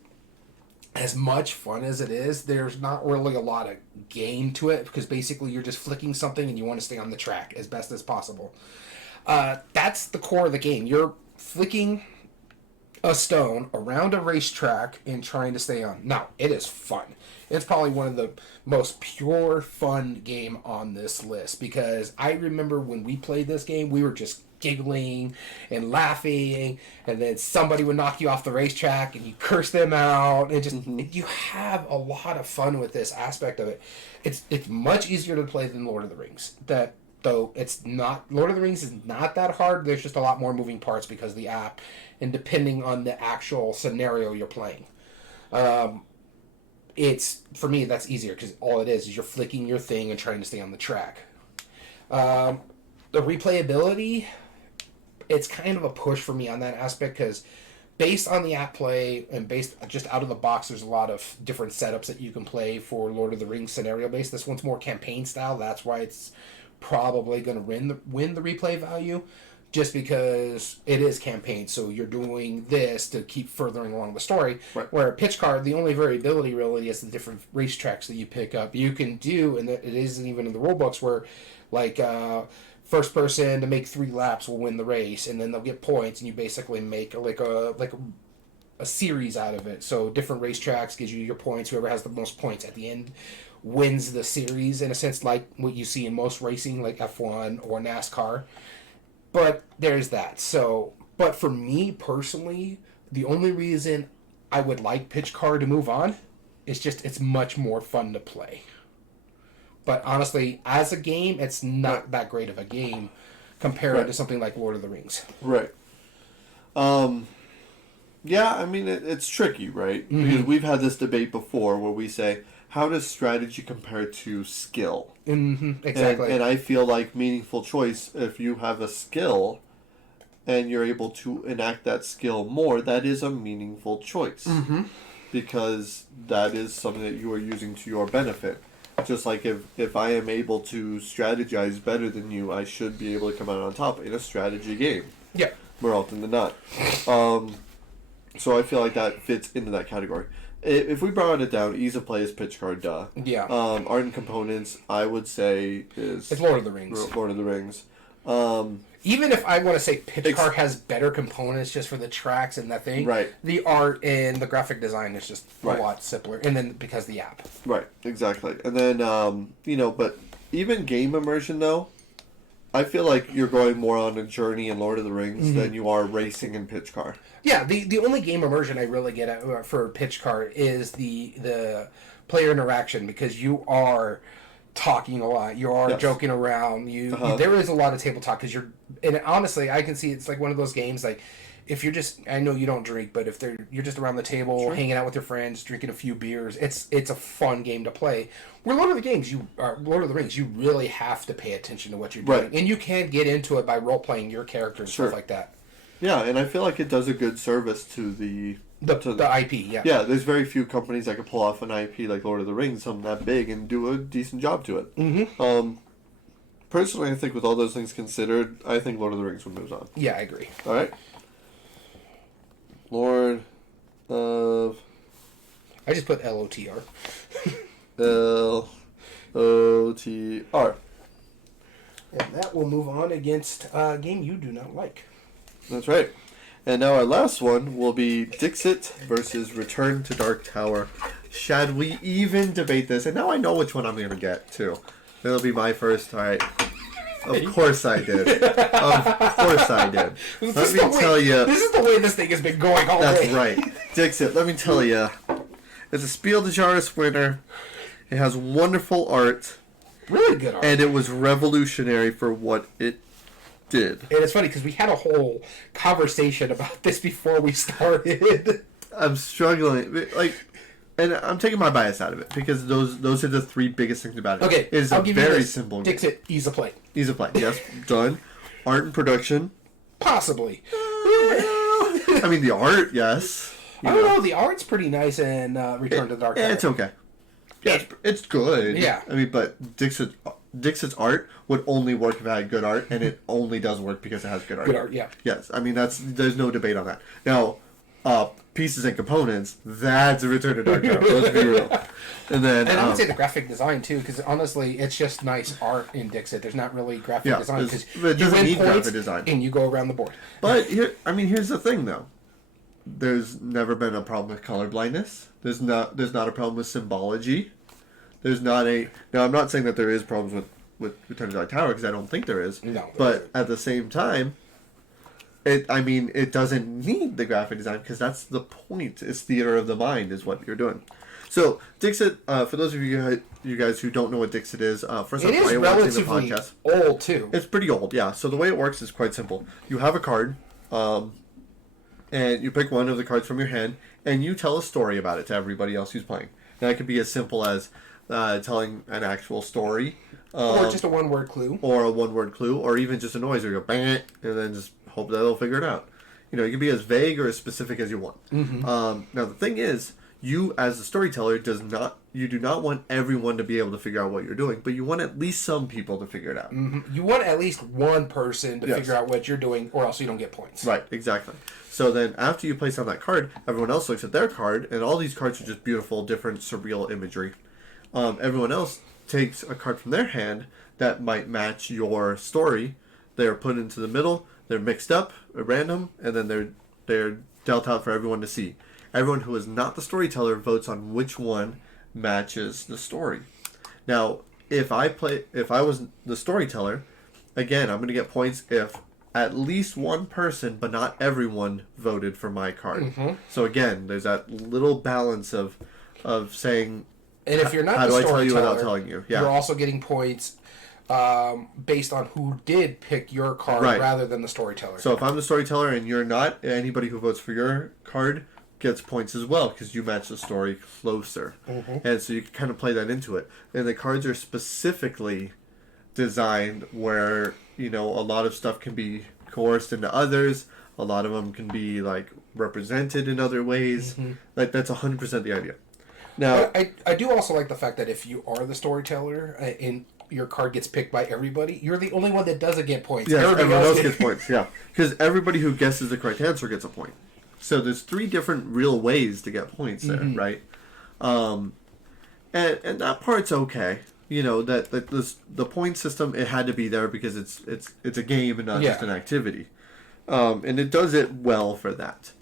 as much fun as it is, there's not really a lot of game to it because basically you're just flicking something and you want to stay on the track as best as possible. That's the core of the game. You're flicking a stone around a racetrack and trying to stay on. Now, it is fun. It's probably one of the most pure fun game on this list because I remember when we played this game, we were just giggling and laughing, and then somebody would knock you off the racetrack and you curse them out, and just you have a lot of fun with this aspect of it. It's much easier to play than Lord of the Rings. Though it's not, Lord of the Rings is not that hard. There's just a lot more moving parts because of the app, and depending on the actual scenario you're playing. It's, for me, that's easier because all it is you're flicking your thing and trying to stay on the track. The replayability, it's kind of a push for me on that aspect because based on the app play and based just out of the box, there's a lot of different setups that you can play for Lord of the Rings scenario based. This one's more campaign style. That's why it's probably going to win the replay value, just because it is campaign, so you're doing this to keep furthering along the story. Right. Where a pitch card, the only variability really is the different racetracks that you pick up. You can do, and it isn't even in the rule books, where like first person to make 3 laps will win the race, and then they'll get points, and you basically make a series out of it. So different racetracks gives you your points. Whoever has the most points at the end wins the series, in a sense, like what you see in most racing, like F1 or NASCAR. But there's that. So, but for me personally, the only reason I would like Pitch Card to move on is just it's much more fun to play. But honestly, as a game, it's not that great of a game compared to something like Lord of the Rings. Right. Yeah, I mean, it's tricky, right? Because we've had this debate before where we say, how does strategy compare to skill? Exactly. And I feel like meaningful choice, if you have a skill and you're able to enact that skill more, that is a meaningful choice. Because that is something that you are using to your benefit. Just like if I am able to strategize better than you, I should be able to come out on top in a strategy game. Yeah. More often than not. So I feel like that fits into that category. If we brought it down, ease of play is Pitch Card, duh. Yeah. Art and components, I would say is... It's Lord of the Rings. Lord of the Rings. Even if I want to say Pitch Card has better components just for the tracks and that thing, right. The art and the graphic design is just a lot simpler. And then because the app. Right, exactly. And then, but even game immersion, though, I feel like you're going more on a journey in Lord of the Rings than you are racing in Pitch Card. Yeah, the only game immersion I really get at, for Pitch Card is the player interaction, because you are talking a lot, you are joking around, there is a lot of table talk, because and honestly, I can see it's like one of those games, like, if you're just, I know you don't drink, but if you're just around the table, hanging out with your friends, drinking a few beers, it's a fun game to play. Where Lord of the Rings, you really have to pay attention to what you're doing, and you can get into it by role playing your character and stuff like that. Yeah, and I feel like it does a good service to the IP. Yeah. Yeah, there's very few companies that can pull off an IP like Lord of the Rings, something that big, and do a decent job to it. Personally, I think with all those things considered, I think Lord of the Rings would move on. Yeah, I agree. All right. Lord of... I just put LOTR. LOTR. And that will move on against a game you do not like. That's right. And now our last one will be Dixit versus Return to Dark Tower. Shall we even debate this? And now I know which one I'm going to get, too. It'll be my first. All right. Of course I did. Of course I did. Let me tell you. This is the way this thing has been going all day. That's right. Dixit, let me tell you. It's a Spiel des Jahres winner. It has wonderful art. Really good art. And it was revolutionary for what it did. And it's funny because we had a whole conversation about this before we started. I'm struggling. And I'm taking my bias out of it because those are the 3 biggest things about it. Okay, it's I'll a give very you this. simple game. Dixit, ease of play. Ease of play, yes, done. Art and production, possibly. I mean, the art, yes. I don't know. The art's pretty nice in Return to the Dark Tower. It's okay. Yeah, it's good. Yeah. I mean, but Dixit's art would only work if it had good art, and it only does work because it has good art. Good art, yeah. Yes, I mean there's no debate on that. Now, pieces and components, that's a Return to Dark Tower. Let's be real. And I would say the graphic design too, because honestly, it's just nice art in Dixit. There's not really graphic design because it doesn't need graphic design, and you go around the board. But here's the thing though. There's never been a problem with color blindness. There's not a problem with symbology. There's not a... Now, I'm not saying that there is problems with Return to Dark Tower, because I don't think there is. No. But at the same time, It doesn't need the graphic design because that's the point. It's theater of the mind is what you're doing. So Dixit, for those of you guys who don't know what Dixit is, first it off, is relatively old too. It's pretty old, yeah. So the way it works is quite simple. You have a card, and you pick one of the cards from your hand, and you tell a story about it to everybody else who's playing. Now it could be as simple as telling an actual story, or just a one-word clue, or even just a noise where you go bang, and then just hope that they'll figure it out. You know, you can be as vague or as specific as you want. Mm-hmm. Now the thing is, you as the storyteller do not want everyone to be able to figure out what you're doing, but you want at least some people to figure it out. Mm-hmm. You want at least one person to figure out what you're doing, or else you don't get points. Right, exactly. So then after you place down that card, everyone else looks at their card, and all these cards are just beautiful, different, surreal imagery. Everyone else takes a card from their hand that might match your story. They're put into the middle, they're mixed up at random, and then they're dealt out for everyone to see. Everyone who is not the storyteller votes on which one matches the story. Now, if I was the storyteller, again, I'm going to get points if at least one person, but not everyone, voted for my card. Mm-hmm. So again, there's that little balance of saying, and if you're not how the do I storyteller, tell you without telling you? Yeah. You're also getting points based on who did pick your card rather than the storyteller. So if I'm the storyteller and you're not, anybody who votes for your card gets points as well because you match the story closer. Mm-hmm. And so you can kind of play that into it. And the cards are specifically designed where, you know, a lot of stuff can be coerced into others. A lot of them can be like represented in other ways. Mm-hmm. Like that's 100% the idea. Now, I do also like the fact that if you are the storyteller and your card gets picked by everybody, you're the only one that doesn't get points. Yeah, everyone else gets points. Yeah, because everybody who guesses the correct answer gets a point. So there's 3 different real ways to get points there, mm-hmm. right? And that part's okay. You know that the point system, it had to be there because it's a game and not just an activity, and it does it well for that.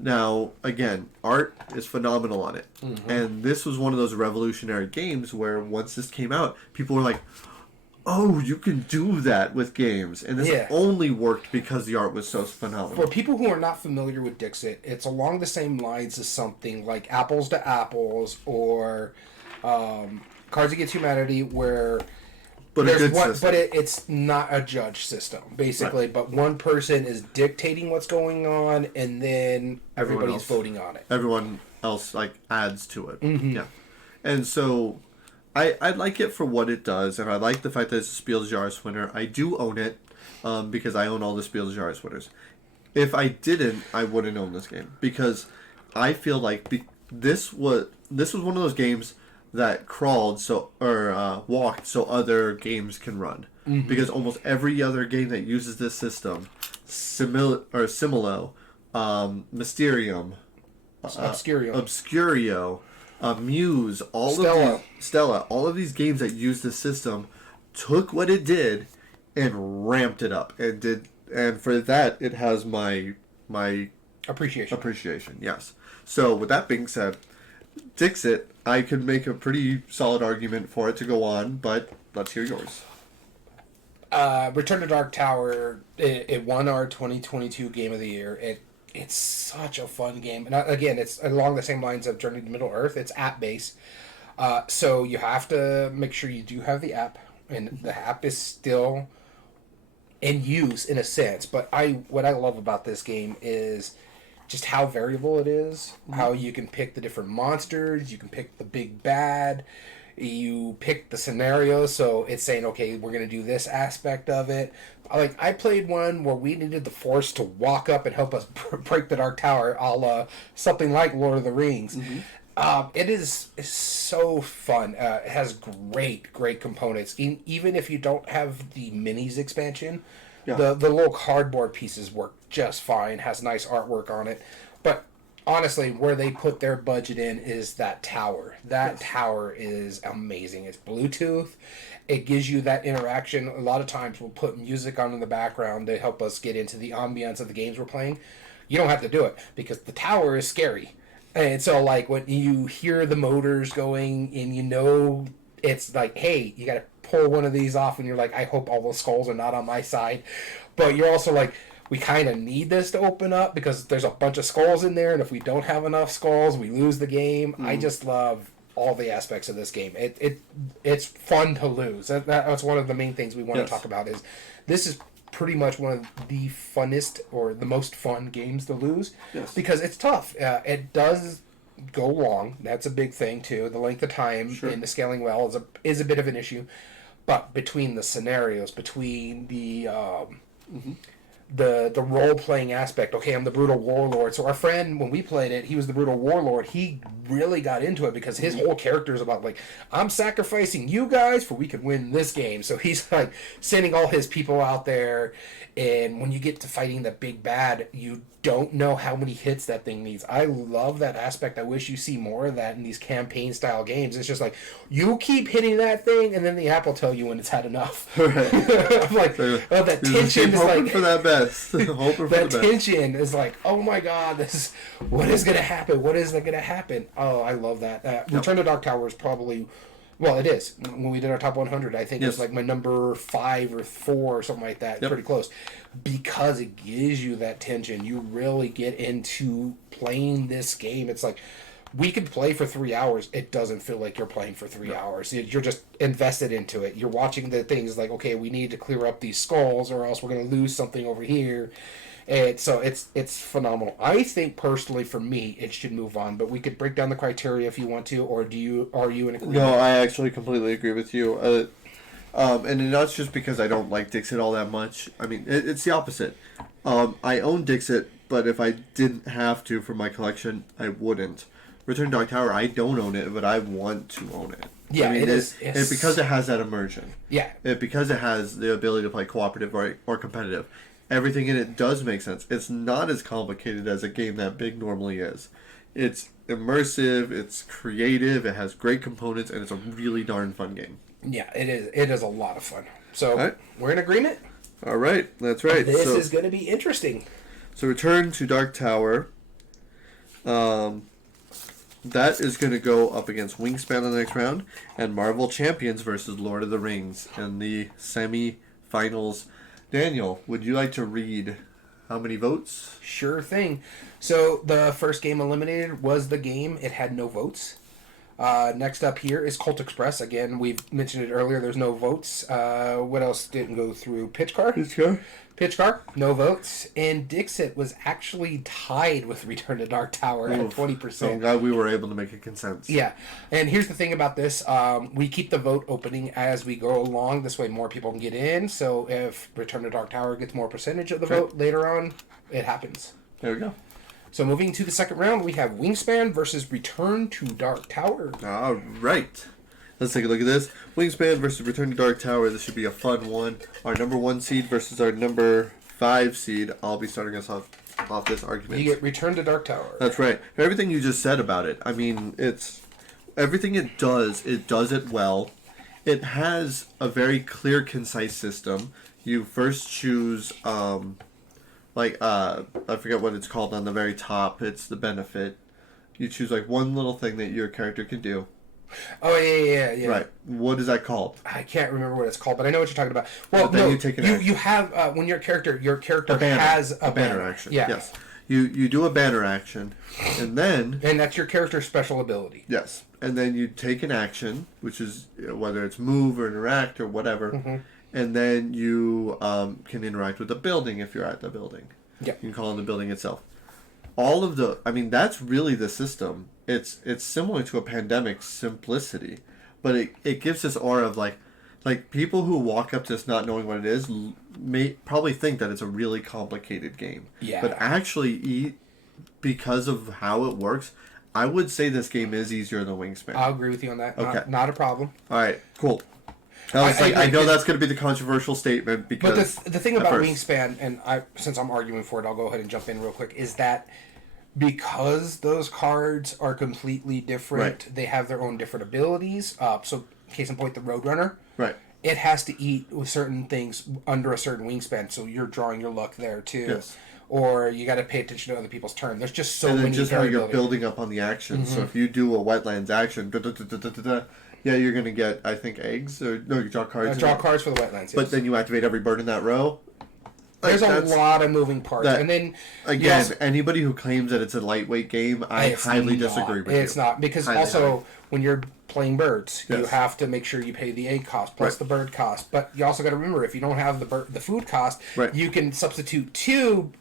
Now again, art is phenomenal on it, mm-hmm. and this was one of those revolutionary games where once this came out, people were like, oh, you can do that with games. And this only worked because the art was so phenomenal. For people who are not familiar with Dixit, it's along the same lines as something like Apples to Apples or Cards Against Humanity, where it's not a judge system, basically. Right. But one person is dictating what's going on, and then everybody's voting on it. Everyone else adds to it. Mm-hmm. Yeah. And so I like it for what it does, and I like the fact that it's a Spiel des Jahres winner. I do own it because I own all the Spiel des Jahres winners. If I didn't, I wouldn't own this game because I feel like this was one of those games that crawled walked so other games can run. Mm-hmm. Because almost every other game that uses this system, Similo, Mysterium, Obscurio, Muse, Stella, all of these games that use this system took what it did and ramped it up and for that it has my appreciation. Yes. So with that being said, Dixit, I could make a pretty solid argument for it to go on, but let's hear yours. Return to Dark Tower, it won our 2022 Game of the Year. It's such a fun game. And again, it's along the same lines of Journey to Middle-earth. It's app-based. So you have to make sure you do have the app. And the app is still in use, in a sense. But what I love about this game is just how variable it is. Mm-hmm. How you can pick the different monsters. You can pick the big bad. You pick the scenario, so it's saying, okay, we're going to do this aspect of it. I played one where we needed the Force to walk up and help us break the Dark Tower, a la something like Lord of the Rings. Mm-hmm. It's so fun. It has great components. Even if you don't have the minis expansion, the little cardboard pieces work just fine. Has nice artwork on it. But honestly, where they put their budget in is that tower. That tower is amazing. It's Bluetooth. It gives you that interaction. A lot of times we'll put music on in the background to help us get into the ambience of the games we're playing. You don't have to do it because the tower is scary. And so when you hear the motors going and it's like, hey, you got to pull one of these off and you're like, I hope all the skulls are not on my side. But you're also like, we kind of need this to open up because there's a bunch of skulls in there, and if we don't have enough skulls, we lose the game. I just love all the aspects of this game. It's fun to lose. That's one of the main things we want to talk about. Is this is pretty much one of the funnest or the most fun games to lose because it's tough. It does go long. That's a big thing too. The length of time in the scaling well is a bit of an issue, but between the scenarios, between the role playing aspect. Okay, I'm the brutal warlord. So our friend, when we played it, he was the brutal warlord. He really got into it because his whole character is about like, I'm sacrificing you guys for we can win this game. So he's like sending all his people out there, and when you get to fighting the big bad, you don't know how many hits that thing needs. I love that aspect. I wish you see more of that in these campaign style games. It's just like, you keep hitting that thing, and then the app will tell you when it's had enough. Right. I'm like, oh, that tension is like for that best. That tension is like, oh my god, what is gonna happen? What is gonna happen? Oh, I love that. Return to Dark Tower is probably, well, it is. When we did our top 100, I think it's like my number 5 or 4 or something like that. Pretty close. Because it gives you that tension. You really get into playing this game. It's like, we could play for 3 hours. It doesn't feel like you're playing for 3 hours. You're just invested into it. You're watching the things like, okay, we need to clear up these skulls or else we're going to lose something over here. And so it's phenomenal. I think personally, for me, it should move on. But we could break down the criteria if you want to, or are you in agreement? No, I actually completely agree with you. And not just because I don't like Dixit all that much. I mean, it's the opposite. I own Dixit, but if I didn't have to for my collection, I wouldn't. Return to Dark Tower, I don't own it, but I want to own it. Yeah, I mean, it is. It's because it has that immersion. Yeah. Because it has the ability to play cooperative or competitive. Everything in it does make sense. It's not as complicated as a game that big normally is. It's immersive, it's creative, it has great components, and it's a really darn fun game. Yeah, it is. It is a lot of fun. So, we're in agreement? All right, that's right. This is going to be interesting. So, Return to Dark Tower. That is going to go up against Wingspan in the next round, and Marvel Champions versus Lord of the Rings in the semi-finals. Daniel, would you like to read how many votes? Sure thing. So the first game eliminated was the game. It had no votes. Next up here is Colt Express. Again, we've mentioned it earlier. There's no votes. What else didn't go through? Pitch Car, no votes. And Dixit was actually tied with Return to Dark Tower at 20%. So I'm glad we were able to make a consensus. Yeah. And here's the thing about this. We keep the vote opening as we go along. This way more people can get in. So if Return to Dark Tower gets more percentage of the vote later on, it happens. There we go. So moving to the second round, we have Wingspan versus Return to Dark Tower. All right. Let's take a look at this. Wingspan versus Return to Dark Tower. This should be a fun one. Our number 1 seed versus our number 5 seed. I'll be starting us off this argument. You get Return to Dark Tower. That's right. Everything you just said about it. I mean, it's everything it does it well. It has a very clear, concise system. You first choose I forget what it's called on the very top. It's the benefit. You choose like one little thing that your character can do. Oh, yeah. Right. What is that called? I can't remember what it's called, but I know what you're talking about. Well, but then you take an you have when your character has a banner action. Yeah. Yes. You do a banner action, and then that's your character's special ability. Yes, and then you take an action, which is whether it's move or interact or whatever, and then you can interact with the building if you're at the building. Yeah. You can call on the building itself. That's really the system. It's similar to a Pandemic simplicity, but it gives this aura of like people who walk up to this not knowing what it is may probably think that it's a really complicated game. Yeah. But actually, because of how it works, I would say this game is easier than Wingspan. I'll agree with you on that. Okay. Not a problem. All right, cool. I know that's going to be the controversial statement because... But the thing about Wingspan, and since I'm arguing for it, I'll go ahead and jump in real quick, is that because those cards are completely different, they have their own different abilities. So, case in point, the Roadrunner. Right. It has to eat with certain things under a certain wingspan, so you're drawing your luck there, too. Yes. Or you got to pay attention to other people's turn. There's just so many. And many just how you're building up on the action. So if you do a wetlands action, you're going to get, I think, eggs. Or no, you draw cards. Draw cards for the wetlands, yes. But then you activate every bird in that row. There's a lot of moving parts, and then again, anybody who claims that it's a lightweight game, I highly disagree with you. It's not, because when you're playing birds, you have to make sure you pay the egg cost plus the bird cost. But you also got to remember, if you don't have the food cost, you can substitute 2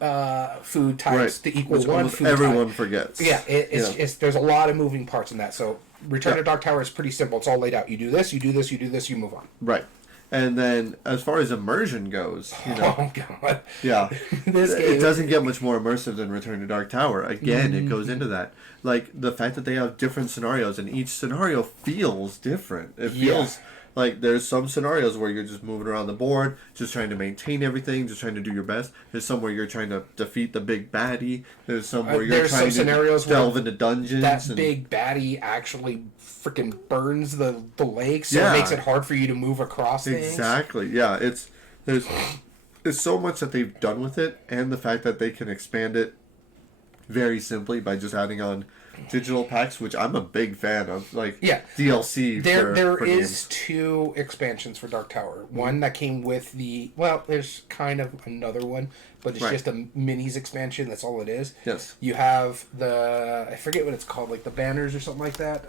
food types to equal 1 food type. Everyone forgets. Yeah, it's there's a lot of moving parts in that. So Return to Dark Tower is pretty simple. It's all laid out. You do this, you do this, you do this, you move on. Right. And then, as far as immersion goes, oh god, yeah, it doesn't get much more immersive than Return to Dark Tower. Again, it goes into that, like the fact that they have different scenarios, and each scenario feels different. It feels like there's some scenarios where you're just moving around the board, just trying to maintain everything, just trying to do your best. There's some where you're trying to defeat the big baddie. There's some where you're trying to delve into dungeons. That big baddie actually freaking burns the lake, so it makes it hard for you to move across things. Exactly. Yeah, there's so much that they've done with it, and the fact that they can expand it very simply by just adding on digital packs, which I'm a big fan of, like DLC. There is 2 expansions for Dark Tower. One that came with there's kind of another one, but it's just a minis expansion. That's all it is. Yes. You have I forget what it's called, like the banners or something like that,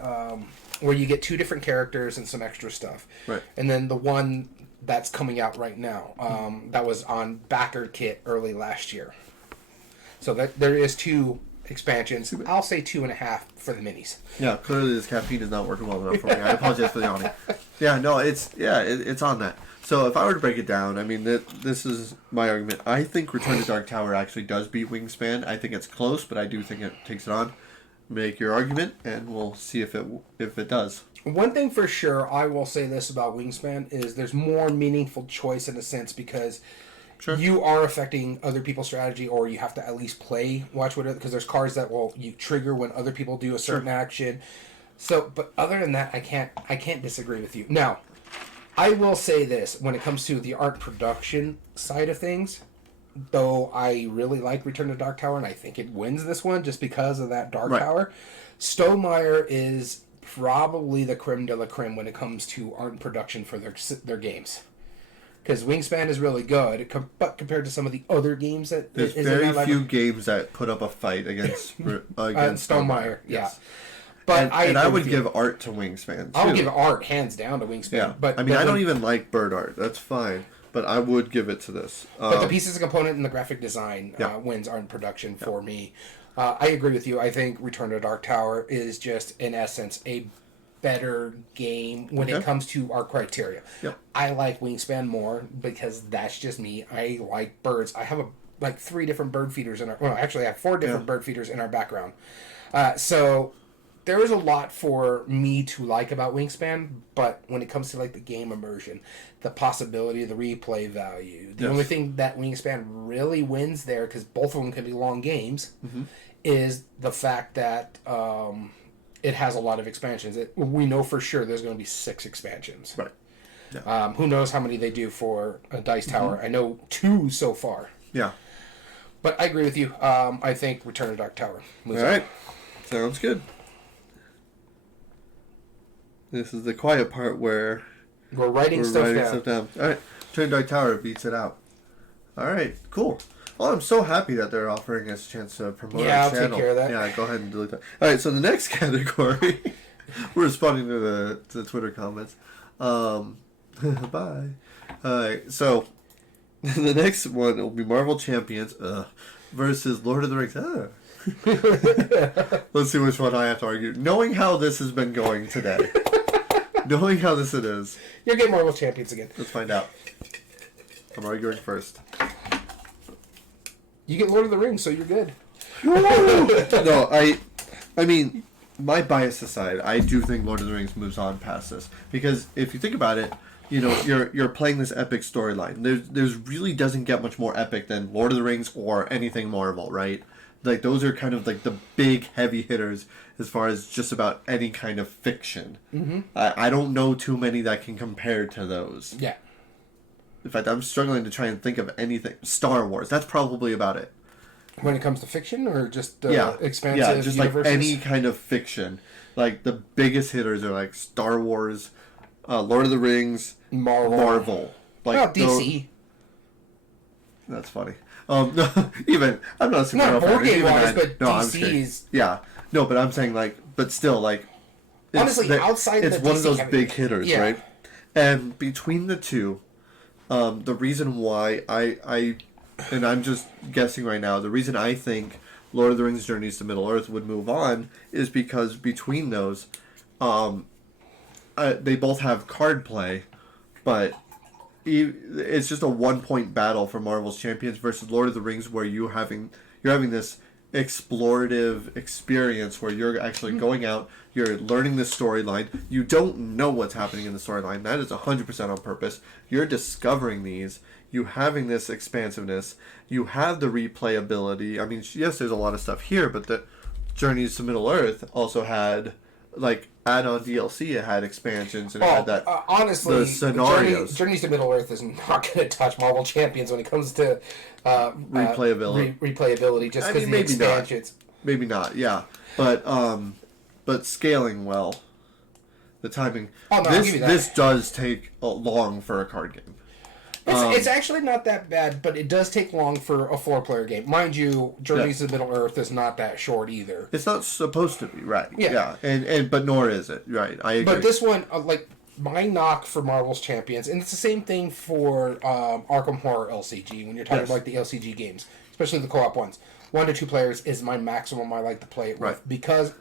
where you get 2 different characters and some extra stuff. Right. And then the one that's coming out right now, that was on backer kit early last year. So there is 2 expansions. I'll say 2.5 for the minis. Yeah, clearly this caffeine is not working well enough for me. I apologize for the yawning. Yeah, no, it's on that. So if I were to break it down, I mean, this is my argument. I think Return to Dark Tower actually does beat Wingspan. I think it's close, but I do think it takes it on. Make your argument, and we'll see if it does. One thing for sure, I will say this about Wingspan, is there's more meaningful choice in a sense, because you are affecting other people's strategy, or you have to at least watch whatever, because there's cards that you trigger when other people do a certain action. So, but other than that, I can't disagree with you. Now, I will say this, when it comes to the art production side of things, though I really like Return to Dark Tower, and I think it wins this one just because of that Dark Tower, Stonemaier is probably the creme de la creme when it comes to art and production for their games. Because Wingspan is really good, but compared to some of the other games that... There's very few games that put up a fight against Stonemaier. Yes. Yeah. But I would give art to Wingspan, too. I would give art hands down to Wingspan. Yeah. But I mean, I don't even like bird art. That's fine. But I would give it to this. But the pieces and component and the graphic design wins art and production for me. I agree with you. I think Return to Dark Tower is just, in essence, a better game when it comes to our criteria. Yep. I like Wingspan more because that's just me. I like birds. I have 3 different bird feeders in our... Well, actually, I have 4 different bird feeders in our background. So there is a lot for me to like about Wingspan, but when it comes to like the game immersion, the possibility, the replay value, the only thing that Wingspan really wins there, because both of them can be long games, is the fact that it has a lot of expansions. We know for sure there's going to be 6 expansions. Right. Yeah. Who knows how many they do for a Dice Tower? I know 2 so far. Yeah. But I agree with you. I think Return to Dark Tower moves All right. Sounds good. This is the quiet part where we're writing stuff down. All right. Return to Dark Tower beats it out. All right. Cool. Well, I'm so happy that they're offering us a chance to promote our channel. Yeah, I'll take care of that. Yeah, go ahead and delete that. All right, so the next category, we're responding to the Twitter comments. Bye. All right, so the next one will be Marvel Champions versus Lord of the Rings. Let's see which one I have to argue. Knowing how this has been going today. Knowing how this it is. You're getting Marvel Champions again. Let's find out. I'm arguing first. You get Lord of the Rings, so you're good. No, I mean, my bias aside, I do think Lord of the Rings moves on past this, because if you think about it, you know, you're playing this epic storyline. There's really doesn't get much more epic than Lord of the Rings or anything Marvel, right? Like those are kind of like the big heavy hitters as far as just about any kind of fiction. Mm-hmm. I don't know too many that can compare to those. Yeah. In fact, I'm struggling to try and think of anything. Star Wars, that's probably about it. When it comes to fiction or just expansive just universes? Like any kind of fiction. Like the biggest hitters are like Star Wars, Lord of the Rings, Marvel. Like DC. That's funny. No, even I'm not a Super Not Mario board fan. game Even wise, I- but no, I'm DC kidding. is Yeah, no, but I'm saying like, but still like, honestly outside. it's the one DC of those category- big hitters, yeah. right? And between the two, the reason why and I'm just guessing right now, the reason I think Lord of the Rings: Journeys to Middle Earth would move on is because between those, they both have card play, but it's just a 1 point battle for Marvel's Champions versus Lord of the Rings, where you're having this explorative experience where you're actually going out, you're learning the storyline. You don't know what's happening in the storyline. That is 100% on purpose. You're discovering these. You having this expansiveness. You have the replayability. I mean, yes, there's a lot of stuff here, but the Journeys to Middle Earth also had like add-on DLC. It had expansions and it had that. Honestly, the scenarios. Journeys to Middle Earth is not going to touch Marvel Champions when it comes to Replayability. Replayability, just I because mean, the maybe not. expansions. Maybe not, yeah, but scaling well, the timing. Oh, no, I'll give you that. This does take long for a card game. It's actually not that bad, but it does take long for a 4-player game. Mind you, Journeys to Middle Earth is not that short either. It's not supposed to be, right? Yeah. And but nor is it, right? I agree. But this one, like my knock for Marvel's Champions, and it's the same thing for Arkham Horror LCG when you're talking about like the LCG games, especially the co-op ones. 1 to 2 players is my maximum I like to play it with because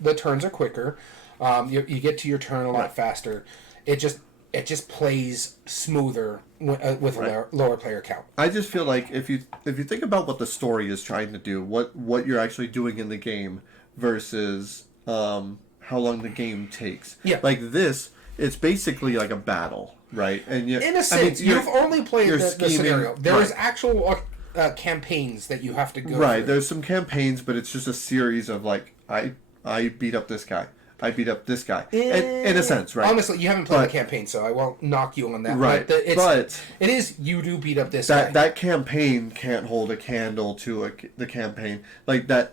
the turns are quicker. You get to your turn a lot faster. It just plays smoother with a lower player count. I just feel like if you think about what the story is trying to do, what you're actually doing in the game versus how long the game takes. Yeah. Like this, it's basically like a battle, right? And in a sense, you've only played the scenario. There is actual campaigns that you have to go Right, through. there's some campaigns, but it's just a series of like, I beat up this guy. I beat up this guy. In a sense, right? Honestly, you haven't played the campaign, so I won't knock you on that. Right, but it is you do beat up this guy. That campaign can't hold a candle to the campaign. Like that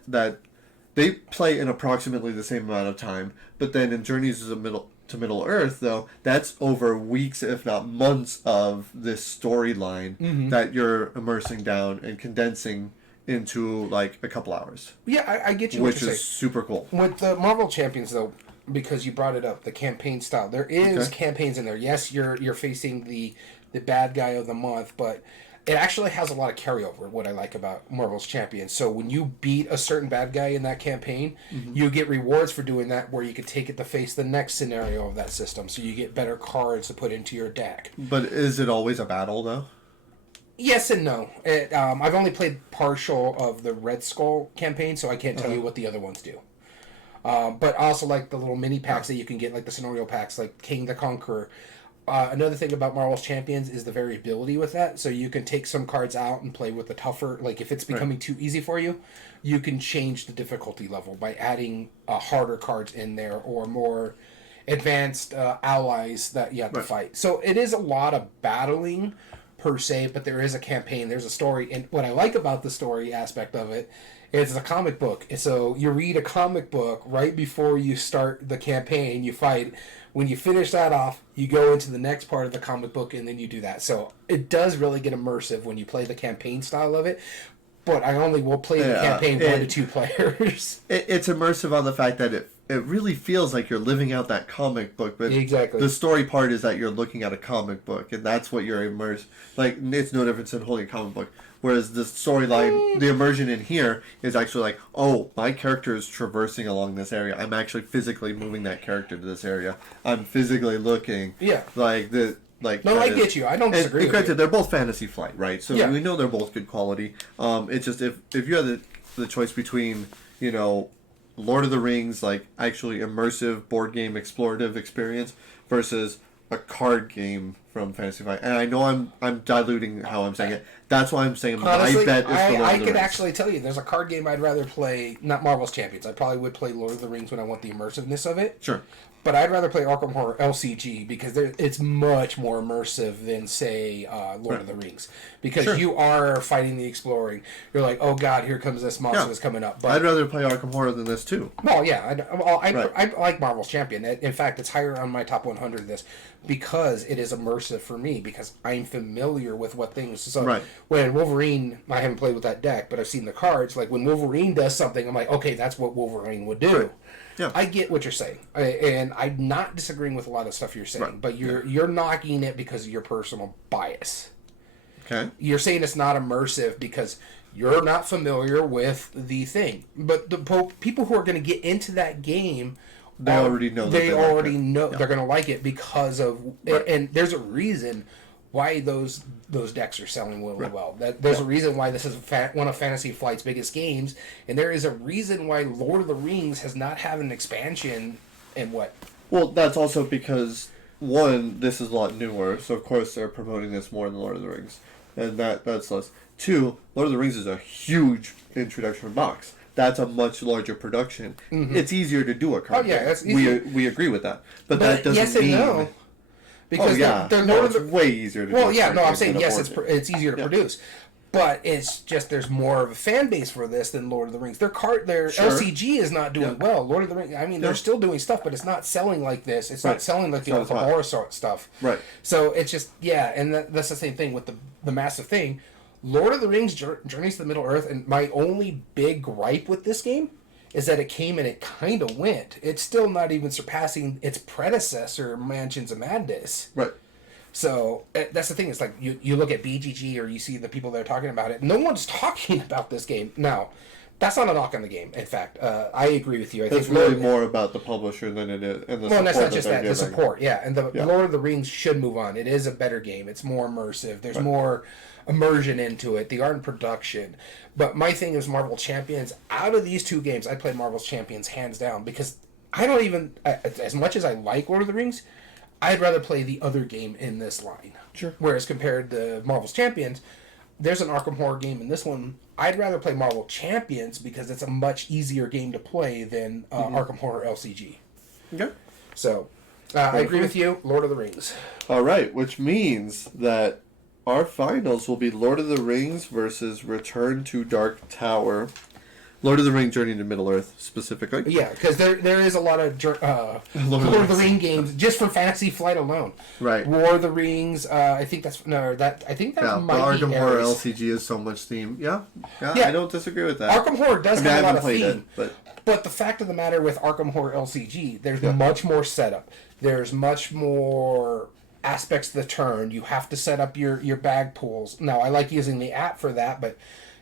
they play in approximately the same amount of time, but then in Journeys to Middle Earth, though, that's over weeks, if not months, of this storyline that you're immersing down and condensing into like a couple hours. Yeah, I get you. Which is super cool. With the Marvel Champions, though, because you brought it up, the campaign style, there is campaigns in there. Yes, you're facing the bad guy of the month, but it actually has a lot of carryover, what I like about Marvel's Champions. So when you beat a certain bad guy in that campaign, you get rewards for doing that where you can take it to face the next scenario of that system. So you get better cards to put into your deck. But is it always a battle, though? Yes and no. I've only played partial of the Red Skull campaign, so I can't tell you what the other ones do. But also like the little mini packs that you can get, like the scenario packs, like King the Conqueror. Another thing about Marvel's Champions is the variability with that. So you can take some cards out and play with the tougher. Like if it's becoming too easy for you, you can change the difficulty level by adding harder cards in there or more advanced allies that you have to fight. So it is a lot of battling per se, but there is a campaign, there's a story, and what I like about the story aspect of it is it's a comic book. So you read a comic book right before you start the campaign, you fight. When you finish that off, you go into the next part of the comic book, and then you do that. So it does really get immersive when you play the campaign style of it, but I only will play the campaign 1 to 2 players. It's immersive on the fact that it really feels like you're living out that comic book, but Exactly. the story part is that you're looking at a comic book, and that's what you're immersed. Like, it's no different than holding a comic book. Whereas the storyline, the immersion in here is actually like, oh, my character is traversing along this area. I'm actually physically moving that character to this area. I'm physically looking. Yeah. Like the like. No, I get you. I don't disagree. And with granted, you. they're both Fantasy Flight, right? So we know they're both good quality. It's just if you had the choice between, you know, Lord of the Rings, like actually immersive board game explorative experience versus a card game from Fantasy Flight. And I know I'm diluting how I'm saying it. That's why I'm saying Honestly, my bet is the Lord of the I Rings. could actually tell you there's a card game I'd rather play, not Marvel's Champions. I probably would play Lord of the Rings when I want the immersiveness of it. Sure. But I'd rather play Arkham Horror LCG because it's much more immersive than, say, Lord of the Rings. Because you are fighting the exploring. You're like, oh god, here comes this monster that's coming up. But I'd rather play Arkham Horror than this too. well, yeah, I like Marvel's Champion. In fact, it's higher on my top 100 of this because it is immersive immersive for me because I'm familiar with what things. So Right. when Wolverine, I haven't played with that deck, but I've seen the cards. Like when Wolverine does something, I'm like, okay, that's what Wolverine would do. Right. Yeah. I get what you're saying, and I'm not disagreeing with a lot of stuff you're saying, Right. but you're knocking it because of your personal bias. Okay. You're saying it's not immersive because you're not familiar with the thing. But the people who are going to get into that game, they already know. They already know Yeah. they're going to like it because of, Right. and there's a reason why those decks are selling really Right. well. There's a reason why this is one of Fantasy Flight's biggest games, and there is a reason why Lord of the Rings has not had an expansion in what. Well, that's also because one, this is a lot newer, so of course they're promoting this more than Lord of the Rings, and that's less. Two, Lord of the Rings is a huge introduction box. That's a much larger production. Mm-hmm. It's easier to do a card. Oh yeah, game. that's easier. We agree with that, but that doesn't yes and mean. no. Because they're Lord it's way easier to do. Well, yeah, no, I'm saying saying yes, it's easier to produce, but it's just there's more of a fan base for this than Lord of the Rings. Their LCG is not doing well. Lord of the Rings, I mean, they're still doing stuff, but it's not selling like this. It's not selling like the Alpha stuff. Right. So it's just and that's the same thing with the massive thing. Lord of the Rings Journeys to the Middle Earth, and my only big gripe with this game is that it came and it kind of went. It's still not even surpassing its predecessor, Mansions of Madness. Right. So that's the thing. It's like you look at BGG or you see the people that are talking about it. No one's talking about this game. Now, that's not a knock on the game. In fact, I agree with you. I think really more about the publisher than it is. And the well, that's not just that. The support, yeah. And the Yeah. Lord of the Rings should move on. It is a better game. It's more immersive. There's more immersion into it. The art and production. But my thing is Marvel Champions. Out of these two games, I play Marvel's Champions hands down because I don't even, as much as I like Lord of the Rings, I'd rather play the other game in this line. Sure. Whereas compared to Marvel's Champions, there's an Arkham Horror game in this one. I'd rather play Marvel Champions because it's a much easier game to play than Arkham Horror LCG. Okay. So, I agree with you. Lord of the Rings. All right, which means that our finals will be Lord of the Rings versus Return to Dark Tower. Lord of the Rings Journey to Middle-earth, specifically. Yeah, because there is a lot of Lord of the Rings games just from Fantasy Flight alone. Right. War of the Rings. I think that's might be Arkham Horror Ares. LCG is so much theme. Yeah, I don't disagree with that. Arkham Horror does have a lot of theme. It, but the fact of the matter with Arkham Horror LCG, there's much more setup. There's much more aspects of the turn. You have to set up your bag pools. Now, I like using the app for that, but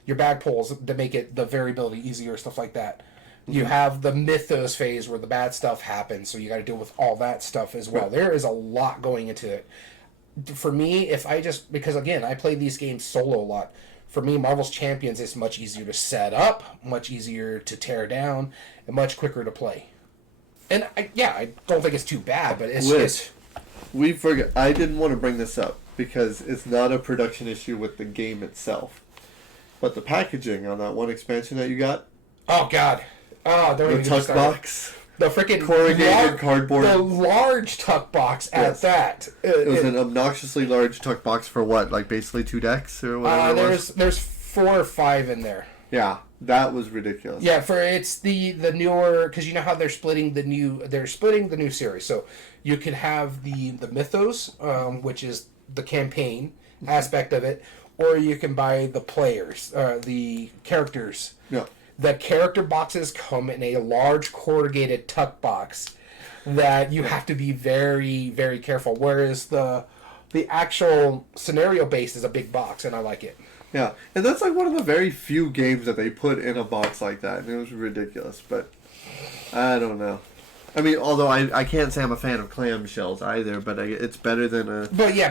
your bag pools to make it the variability easier, stuff like that. You have the mythos phase where the bad stuff happens, so you got to deal with all that stuff as well. There is a lot going into it. For me, because again, I play these games solo a lot. For me, Marvel's Champions is much easier to set up, much easier to tear down, and much quicker to play. And I don't think it's too bad, but it's just... We forget. I didn't want to bring this up because it's not a production issue with the game itself. But the packaging on that one expansion that you got. Oh, God. Oh, don't even the tuck box. The freaking corrugated cardboard. The large tuck box at that. It was an obnoxiously large tuck box for what? Like basically 2 decks or whatever it was? There's 4 or 5 in there. Yeah, that was ridiculous. Yeah, it's the newer, because you know how they're splitting the new series. So you can have the mythos, which is the campaign aspect of it, or you can buy the players, the characters. Yeah. The character boxes come in a large corrugated tuck box that you have to be very, very careful. Whereas the actual scenario base is a big box, and I like it. Yeah, and that's like one of the very few games that they put in a box like that, and it was ridiculous. But I don't know. I mean, although I can't say I'm a fan of clamshells either, but it's better than a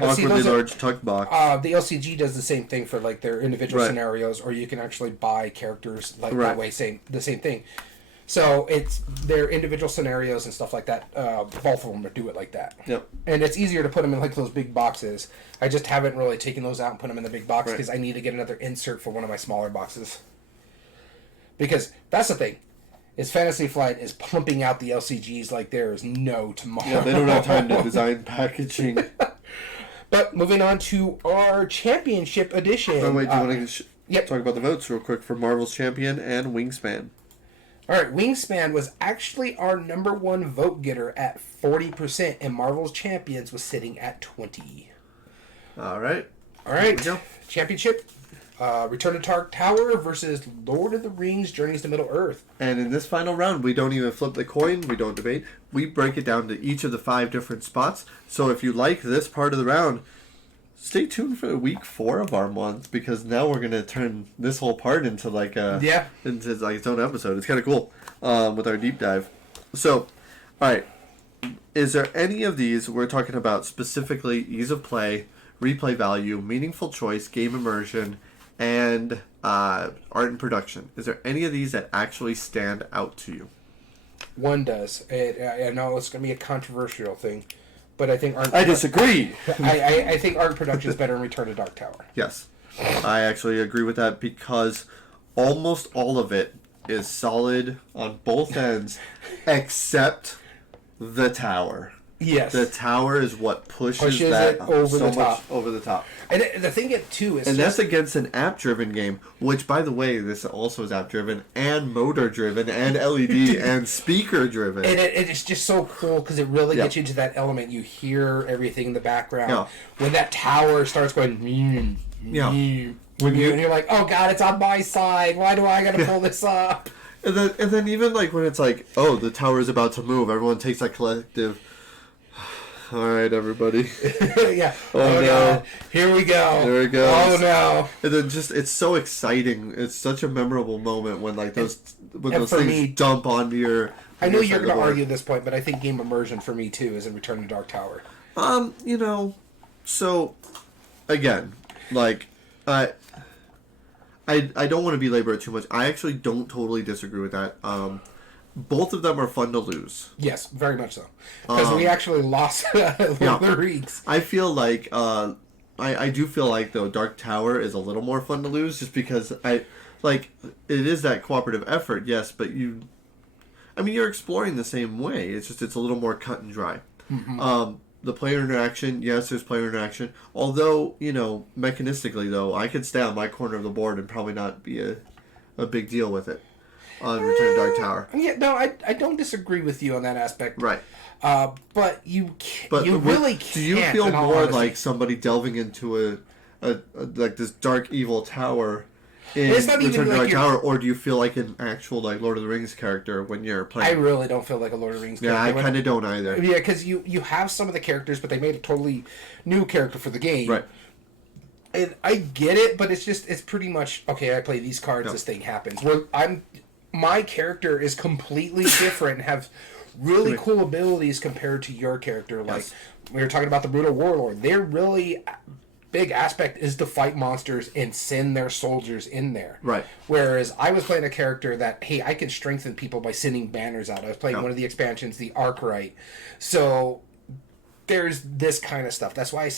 awkwardly large tuck box. The LCG does the same thing for like their individual scenarios, or you can actually buy characters like that way. The same thing. So it's their individual scenarios and stuff like that. Both of them do it like that. Yep. And it's easier to put them in like those big boxes. I just haven't really taken those out and put them in the big box because I need to get another insert for one of my smaller boxes. Because that's the thing. Is Fantasy Flight is pumping out the LCGs like there is no tomorrow. Yeah, they don't have time to design packaging. But moving on to our Championship Edition. Oh, wait, do you want to talk about the votes real quick for Marvel's Champion and Wingspan? All right, Wingspan was actually our number 1 vote getter at 40%, and Marvel's Champions was sitting at 20%. All right. All right. Championship. Return to Dark Tower versus Lord of the Rings Journeys to Middle-earth. And in this final round, we don't even flip the coin. We don't debate. We break it down to each of the 5 different spots. So if you like this part of the round, stay tuned for week 4 of our month, because now we're going to turn this whole part into like into like its own episode. It's kind of cool with our deep dive. So, all right. Is there any of these, we're talking about specifically ease of play, replay value, meaningful choice, game immersion, and art and production? Is there any of these that actually stand out to you? One does. I know it's going to be a controversial thing, but I think art... I disagree! I think art production is better in Return to Dark Tower. Yes. I actually agree with that, because almost all of it is solid on both ends, except the tower. Yes. The tower is what pushes that it over so the much top. over the top. And the thing too is... And that's against an app-driven game, which, by the way, this also is app-driven, and motor-driven, and LED, and speaker-driven. And it's just so cool, because it really gets you into that element. You hear everything in the background. Yeah. When that tower starts going... and you're like, oh god, it's on my side. Why do I gotta pull this up? And then even like when it's like, oh, the tower is about to move, everyone takes that collective... All right, everybody. Yeah. Oh no. God. Here we go. There it goes. Oh no. And then it's so exciting. It's such a memorable moment when like those things me, dump onto your... I know you're going to argue this point, but I think game immersion for me too is in Return to Dark Tower. So again, like I don't want to belabor it too much. I actually don't totally disagree with that. Both of them are fun to lose. Yes, very much so. Because we actually lost the Rings. I feel like, I do feel like, though, Dark Tower is a little more fun to lose, just because it is that cooperative effort, yes, but you're exploring the same way. It's just, it's a little more cut and dry. Mm-hmm. The player interaction, yes, there's player interaction. Although, mechanistically, though, I could stay on my corner of the board and probably not be a big deal with it. On Return to Dark Tower. Yeah, no, I don't disagree with you on that aspect. Right. But you really can't. Do you feel more like somebody delving into a like this dark evil tower in Return to Dark Tower, or do you feel like an actual like Lord of the Rings character when you're playing? I really don't feel like a Lord of the Rings character. Yeah, I kind of don't either. Yeah, because you have some of the characters, but they made a totally new character for the game. Right. And I get it, but it's pretty much, okay, I play these cards, this thing happens. My character is completely different and have really cool abilities compared to your character. Like, we were talking about the Brutal Warlord. Their really big aspect is to fight monsters and send their soldiers in there. Right. Whereas I was playing a character that, hey, I can strengthen people by sending banners out. I was playing one of the expansions, the Arkwright. So there's this kind of stuff. That's why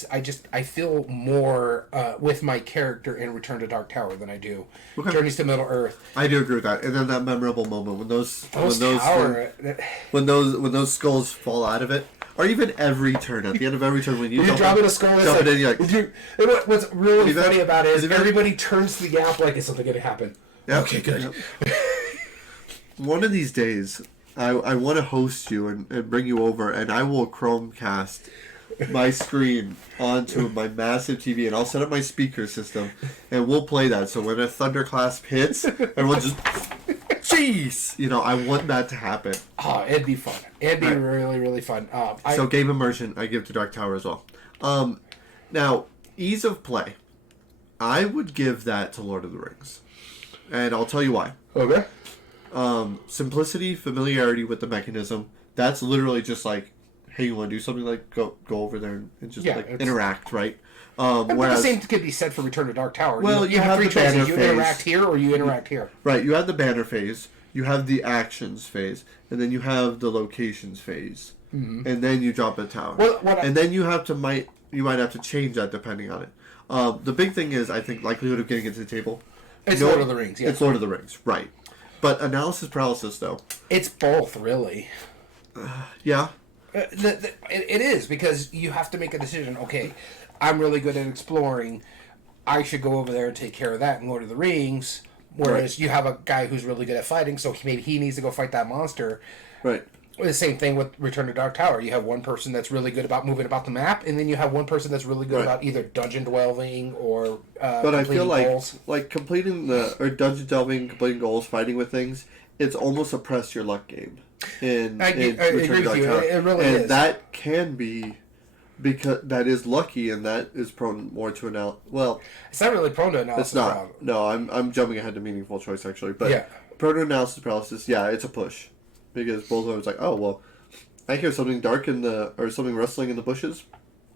I feel more with my character in Return to Dark Tower than I do Journeys to Middle Earth. I do agree with that. And then that memorable moment when those skulls fall out of it, or even every turn at the end of every turn when you drop in a skull, jump in, you're like, what's really funny about it is everybody turns to the gap like, is something going to happen? Yep. Okay, good. Yep. One of these days, I want to host you and bring you over, and I will Chromecast my screen onto my massive TV, and I'll set up my speaker system, and we'll play that. So when a thunderclasp hits, everyone just, jeez! I want that to happen. Oh, it'd be fun. It'd be really, really fun. So game immersion, I give to Dark Tower as well. Now, ease of play, I would give that to Lord of the Rings. And I'll tell you why. Okay. Simplicity, familiarity with the mechanism. That's literally just like, hey, you want to do something, like go over there and just interact, right? Whereas the same could be said for Return to Dark Tower. Well, you have 3 the banner choices. You phase. interact here or you interact here. Right. You have the banner phase. You have the actions phase, and then you have the locations phase, and then you drop a tower. And then you might have to change that depending on it. The big thing is, I think, likelihood of getting it to the table. It's Lord of the Rings. Yes. It's Lord of the Rings, right? But analysis paralysis, though. It's both, really. Yeah. It is, because you have to make a decision. Okay, I'm really good at exploring. I should go over there and take care of that in Lord of the Rings. Whereas you have a guy who's really good at fighting, so maybe he needs to go fight that monster. Right. The same thing with Return to Dark Tower. You have one person that's really good about moving about the map, and then you have one person that's really good about either dungeon delving or but I feel goals. like completing dungeon delving, completing goals, fighting with things, it's almost a press your luck game in Return to Dark Tower. It really and is. That can be because that is lucky, and that is prone more to analysis. Well, it's not really prone to analysis. It's not. Problem. No, I'm jumping ahead to meaningful choice actually, but prone to analysis paralysis. Yeah, it's a push. Because both of them was like, oh, well, I hear something dark or something rustling in the bushes.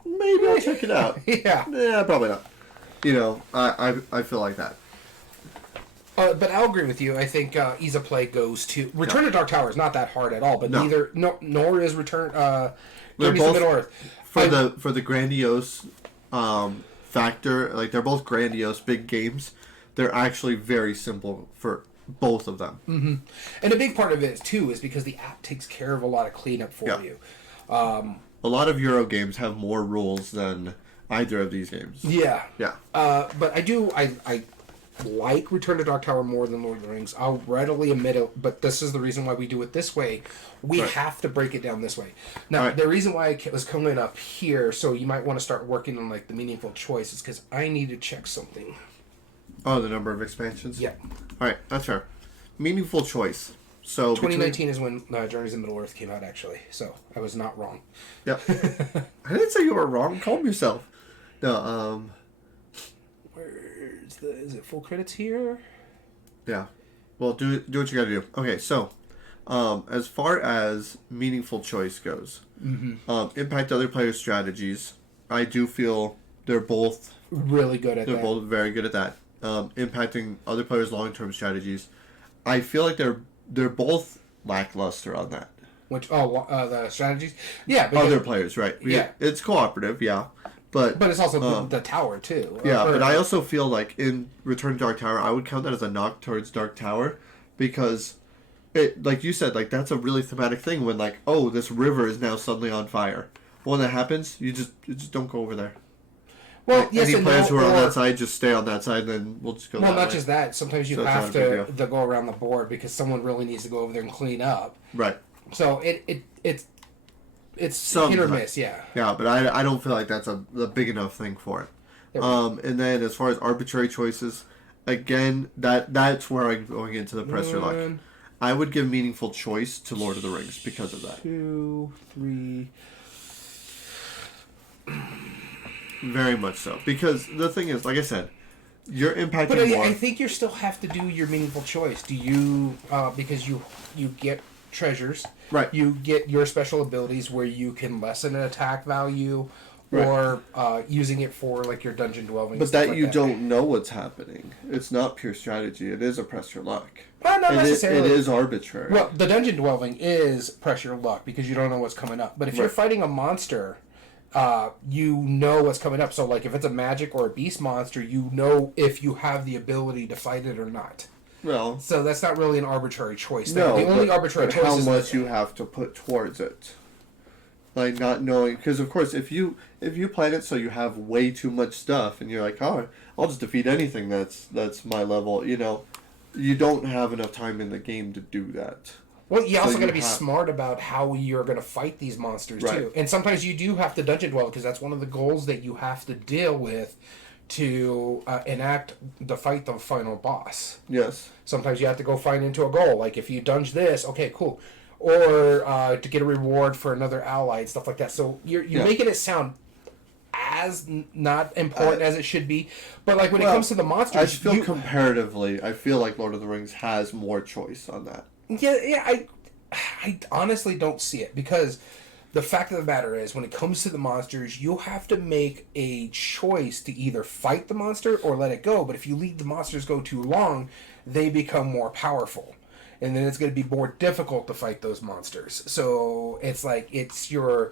Maybe I'll check it out. Yeah, probably not. I feel like that. But I'll agree with you. I think ease of play goes to... Return to Dark Tower is not that hard at all, but nor is Return... They're both, Middle-earth. For the grandiose factor, like, they're both grandiose, big games. They're actually very simple for... both of them. Mm-hmm. And a big part of it, too, is because the app takes care of a lot of cleanup for you. A lot of Euro games have more rules than either of these games. Yeah. Yeah. But I like Return to Dark Tower more than Lord of the Rings. I'll readily admit it, but this is the reason why we do it this way. We have to break it down this way. Now, the reason why I was coming up here, so you might want to start working on like the meaningful choice, is because I need to check something. Oh, the number of expansions? Yeah. All right, that's fair. Meaningful choice. So 2019 is when Journeys in Middle-earth came out, actually. So I was not wrong. Yep. I didn't say you were wrong. Calm yourself. No. Is it full credits here? Yeah. Well, do what you gotta do. Okay, so as far as meaningful choice goes, impact other players' strategies. I do feel they're both really good at that. They're both very good at that. Impacting other players' long-term strategies. I feel like they're both lackluster on that. The strategies? Yeah. Other players, right. Yeah. It's cooperative, yeah. But it's also the tower, too. Yeah, but I also feel like in Return to Dark Tower, I would count that as a knock towards Dark Tower because, like you said, like that's a really thematic thing when like, oh, this river is now suddenly on fire. When that happens, you just don't go over there. Well, like, yes, any players who are on that side just stay on that side, and then we'll just go. Well, that not way. just that. Sometimes you have to go around the board because someone really needs to go over there and clean up. Right. So it's hit or miss, yeah. Yeah, but I don't feel like that's a big enough thing for it. And then as far as arbitrary choices, again, that's where I'm going into the press your luck. I would give meaningful choice to Lord of the Rings because of that. 2, 3. Very much so. Because the thing is, like I said, you're impacting But more. I think you still have to do your meaningful choice. Do you, because you get treasures. Right. You get your special abilities where you can lessen an attack value or using it for like your dungeon dwelling. But that you don't know what's happening. It's not pure strategy. It is a press your luck. Well, not necessarily. It is arbitrary. Well, the dungeon dwelling is press your luck because you don't know what's coming up. But if you're fighting a monster, you know what's coming up. So like if it's a magic or a beast monster, you know if you have the ability to fight it or not. Well, so that's not really an arbitrary choice. No, the only arbitrary choice how is much you have to put towards it. Like not knowing, because of course, if you plan it so you have way too much stuff, and you're like, oh, I'll just defeat anything that's my level. You don't have enough time in the game to do that. Well, you also got to be smart about how you're going to fight these monsters too, and sometimes you do have to dungeon dwell because that's one of the goals that you have to deal with to enact the final boss. Yes. Sometimes you have to go find into a goal. Like if you dunge this, okay, cool. Or to get a reward for another ally and stuff like that. So you're making it sound as not important as it should be. But like when it comes to the monsters, I feel comparatively, I feel like Lord of the Rings has more choice on that. Yeah. I honestly don't see it because the fact of the matter is, when it comes to the monsters, you'll have to make a choice to either fight the monster or let it go. But if you leave the monsters go too long, they become more powerful. And then it's going to be more difficult to fight those monsters. So it's like, it's your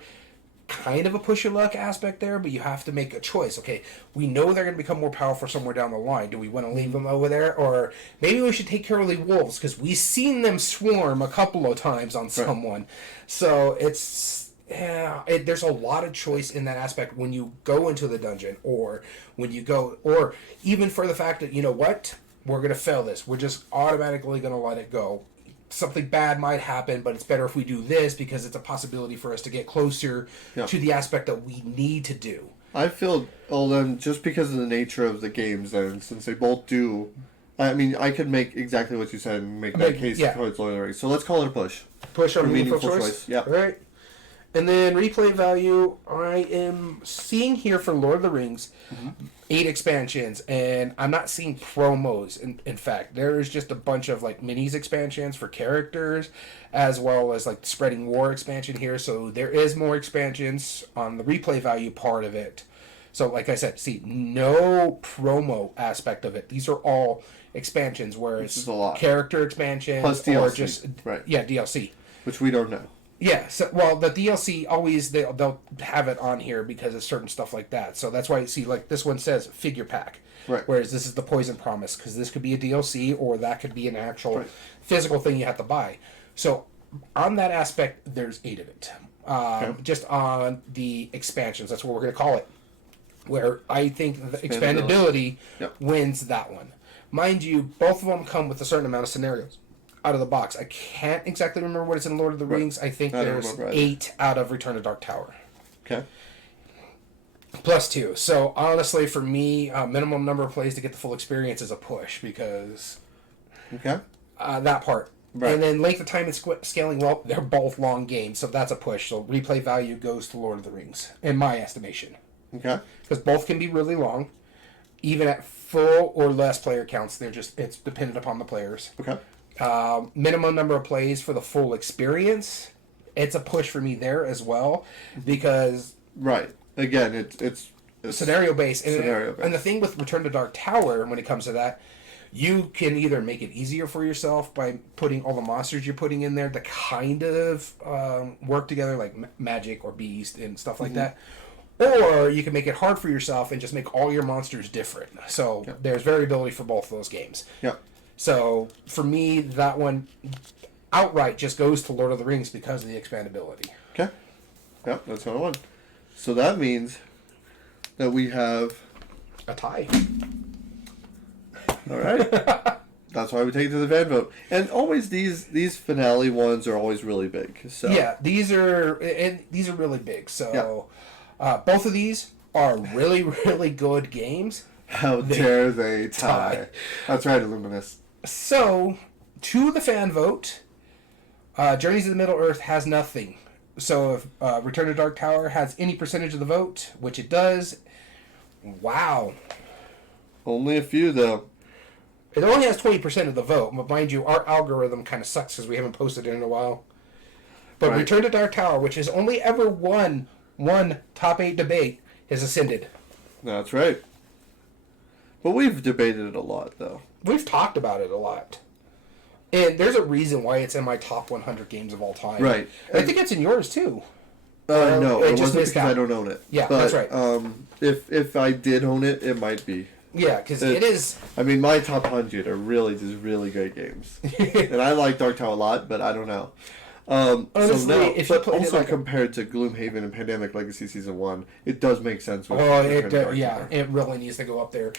kind of a push your luck aspect there, but you have to make a choice. Okay, we know they're going to become more powerful somewhere down the line. Do we want to leave them over there? Or maybe we should take care of the wolves because we've seen them swarm a couple of times on someone. So it's... Yeah, there's a lot of choice in that aspect when you go into the dungeon or when you go, or even for the fact that, you know what, we're going to fail this. We're just automatically going to let it go. something bad might happen, but it's better if we do this because it's a possibility for us to get closer to the aspect that we need to do. I feel, well then, just because of the nature of the games then, since they both do, I mean, I could make exactly what you said and make that case towards Lord of the Rings. So let's call it a push. Push on meaningful choice? Yeah. All right. And then replay value, I am seeing here for Lord of the Rings 8 expansions, and I'm not seeing promos. In fact, there is just a bunch of like minis expansions for characters, as well as like Spreading War expansion here. So there is more expansions on the replay value part of it. So like I said, see, no promo aspect of it. These are all expansions where it's character expansion plus DLC, or just DLC, which we don't know. Yeah, so, well, the DLC always, they'll have it on here because of certain stuff like that. So that's why you see, like, this one says figure pack. Right. Whereas this is the Poison Promise, because this could be a DLC or that could be an actual physical thing you have to buy. So on that aspect, there's 8 of it. Just on the expansions, that's what we're going to call it. Where I think the expandability wins that one. Mind you, both of them come with a certain amount of scenarios out of the box. I can't exactly remember what is in Lord of the Rings. I think there's 8 out of Return to Dark Tower. Okay. Plus 2. So honestly, for me, minimum number of plays to get the full experience is a push because that part. Right. And then length of time and scaling, well, they're both long games, so that's a push. So replay value goes to Lord of the Rings, in my estimation. Okay. Because both can be really long, even at full or less player counts. It's dependent upon the players. Okay. Minimum number of plays for the full experience. It's a push for me there as well because again it's scenario based. And the thing with Return to Dark Tower when it comes to that, you can either make it easier for yourself by putting all the monsters you're putting in there to kind of work together, like magic or beast and stuff like that. Or you can make it hard for yourself and just make all your monsters different. So there's variability for both of those games. Yeah. So for me, that one outright just goes to Lord of the Rings because of the expandability. Okay. Yep, that's what I want. So that means that we have a tie. All right. That's why we take it to the fan vote. And always these finale ones are always really big. So yeah, these are really big. So both of these are really, really good games. How dare they tie? That's right, Illuminous. So, to the fan vote, Journeys to the Middle-earth has nothing. So if Return to Dark Tower has any percentage of the vote, which it does, wow. Only a few, though. It only has 20% of the vote, but mind you, our algorithm kind of sucks because we haven't posted it in a while. But Return to Dark Tower, which has only ever won one top 8 debate, has ascended. That's right. But we've debated it a lot, though. We've talked about it a lot. And there's a reason why it's in my top 100 games of all time. Right. I think it's in yours, too. No, it wasn't because I don't own it. Yeah, but, that's right. If I did own it, it might be. Yeah, because it is... I mean, my top 100 are really just really great games. And I like Dark Tower a lot, but I don't know. Honestly, if you played also it like compared to Gloomhaven and Pandemic Legacy Season 1, it does make sense. It really needs to go up there.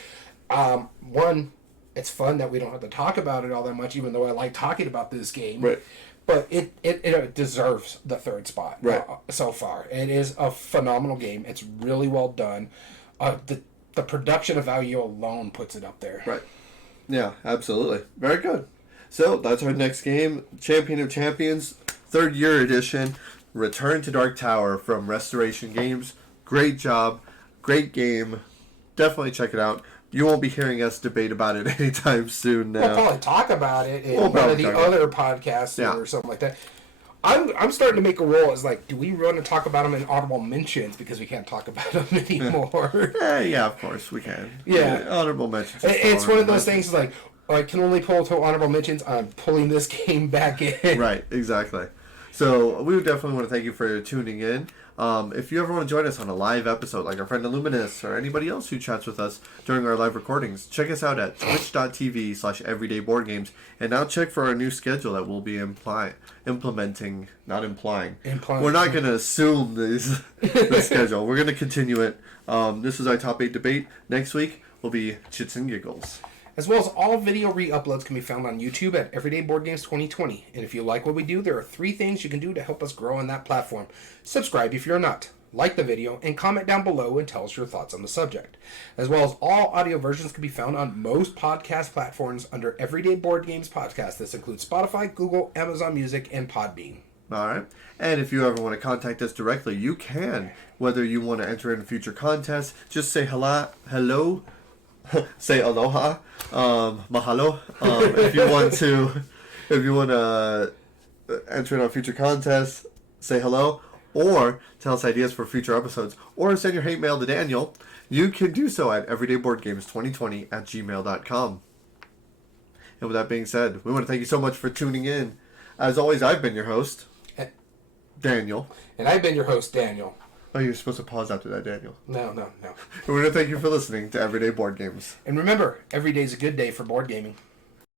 One, it's fun that we don't have to talk about it all that much, even though I like talking about this game. Right. But it deserves the 3rd spot so far. It is a phenomenal game. It's really well done. The production of value alone puts it up there. Right. Yeah, absolutely. Very good. So that's our next game. Champion of Champions, 3rd year edition. Return to Dark Tower from Restoration Games. Great job. Great game. Definitely check it out. You won't be hearing us debate about it anytime soon now. We'll probably talk about it in one of the other podcasts or something like that. I'm starting to make a rule as like, do we want to talk about them in audible mentions because we can't talk about them anymore? Yeah, of course we can. Yeah. Honorable mentions. It's one of those things like, I can only pull to honorable mentions. I'm pulling this game back in. Right, exactly. So we would definitely want to thank you for tuning in. If you ever want to join us on a live episode, like our friend Illuminous or anybody else who chats with us during our live recordings, check us out at twitch.tv/everydayboardgames. And now check for our new schedule that we'll be implementing, not implying. We're not going to assume the schedule. We're going to continue it. This is our top 8 debate. Next week will be Chits and Giggles. As well as all video re-uploads can be found on YouTube at Everyday Board Games 2020. And if you like what we do, there are 3 things you can do to help us grow on that platform. Subscribe if you're not. Like the video, and comment down below and tell us your thoughts on the subject. As well as all audio versions can be found on most podcast platforms under Everyday Board Games Podcast. This includes Spotify, Google, Amazon Music, and Podbean. All right. And if you ever want to contact us directly, you can. Whether you want to enter in a future contest, just say hello, say aloha, mahalo. If you want to enter in a future contest, say hello, or tell us ideas for future episodes, or send your hate mail to Daniel, you can do so at everydayboardgames2020@gmail.com. And with that being said, we want to thank you so much for tuning in. As always, I've been your host, Daniel. And I've been your host, Daniel. Oh, you're supposed to pause after that, Daniel. No. We want to thank you for listening to Everyday Board Games. And remember, every day's a good day for board gaming.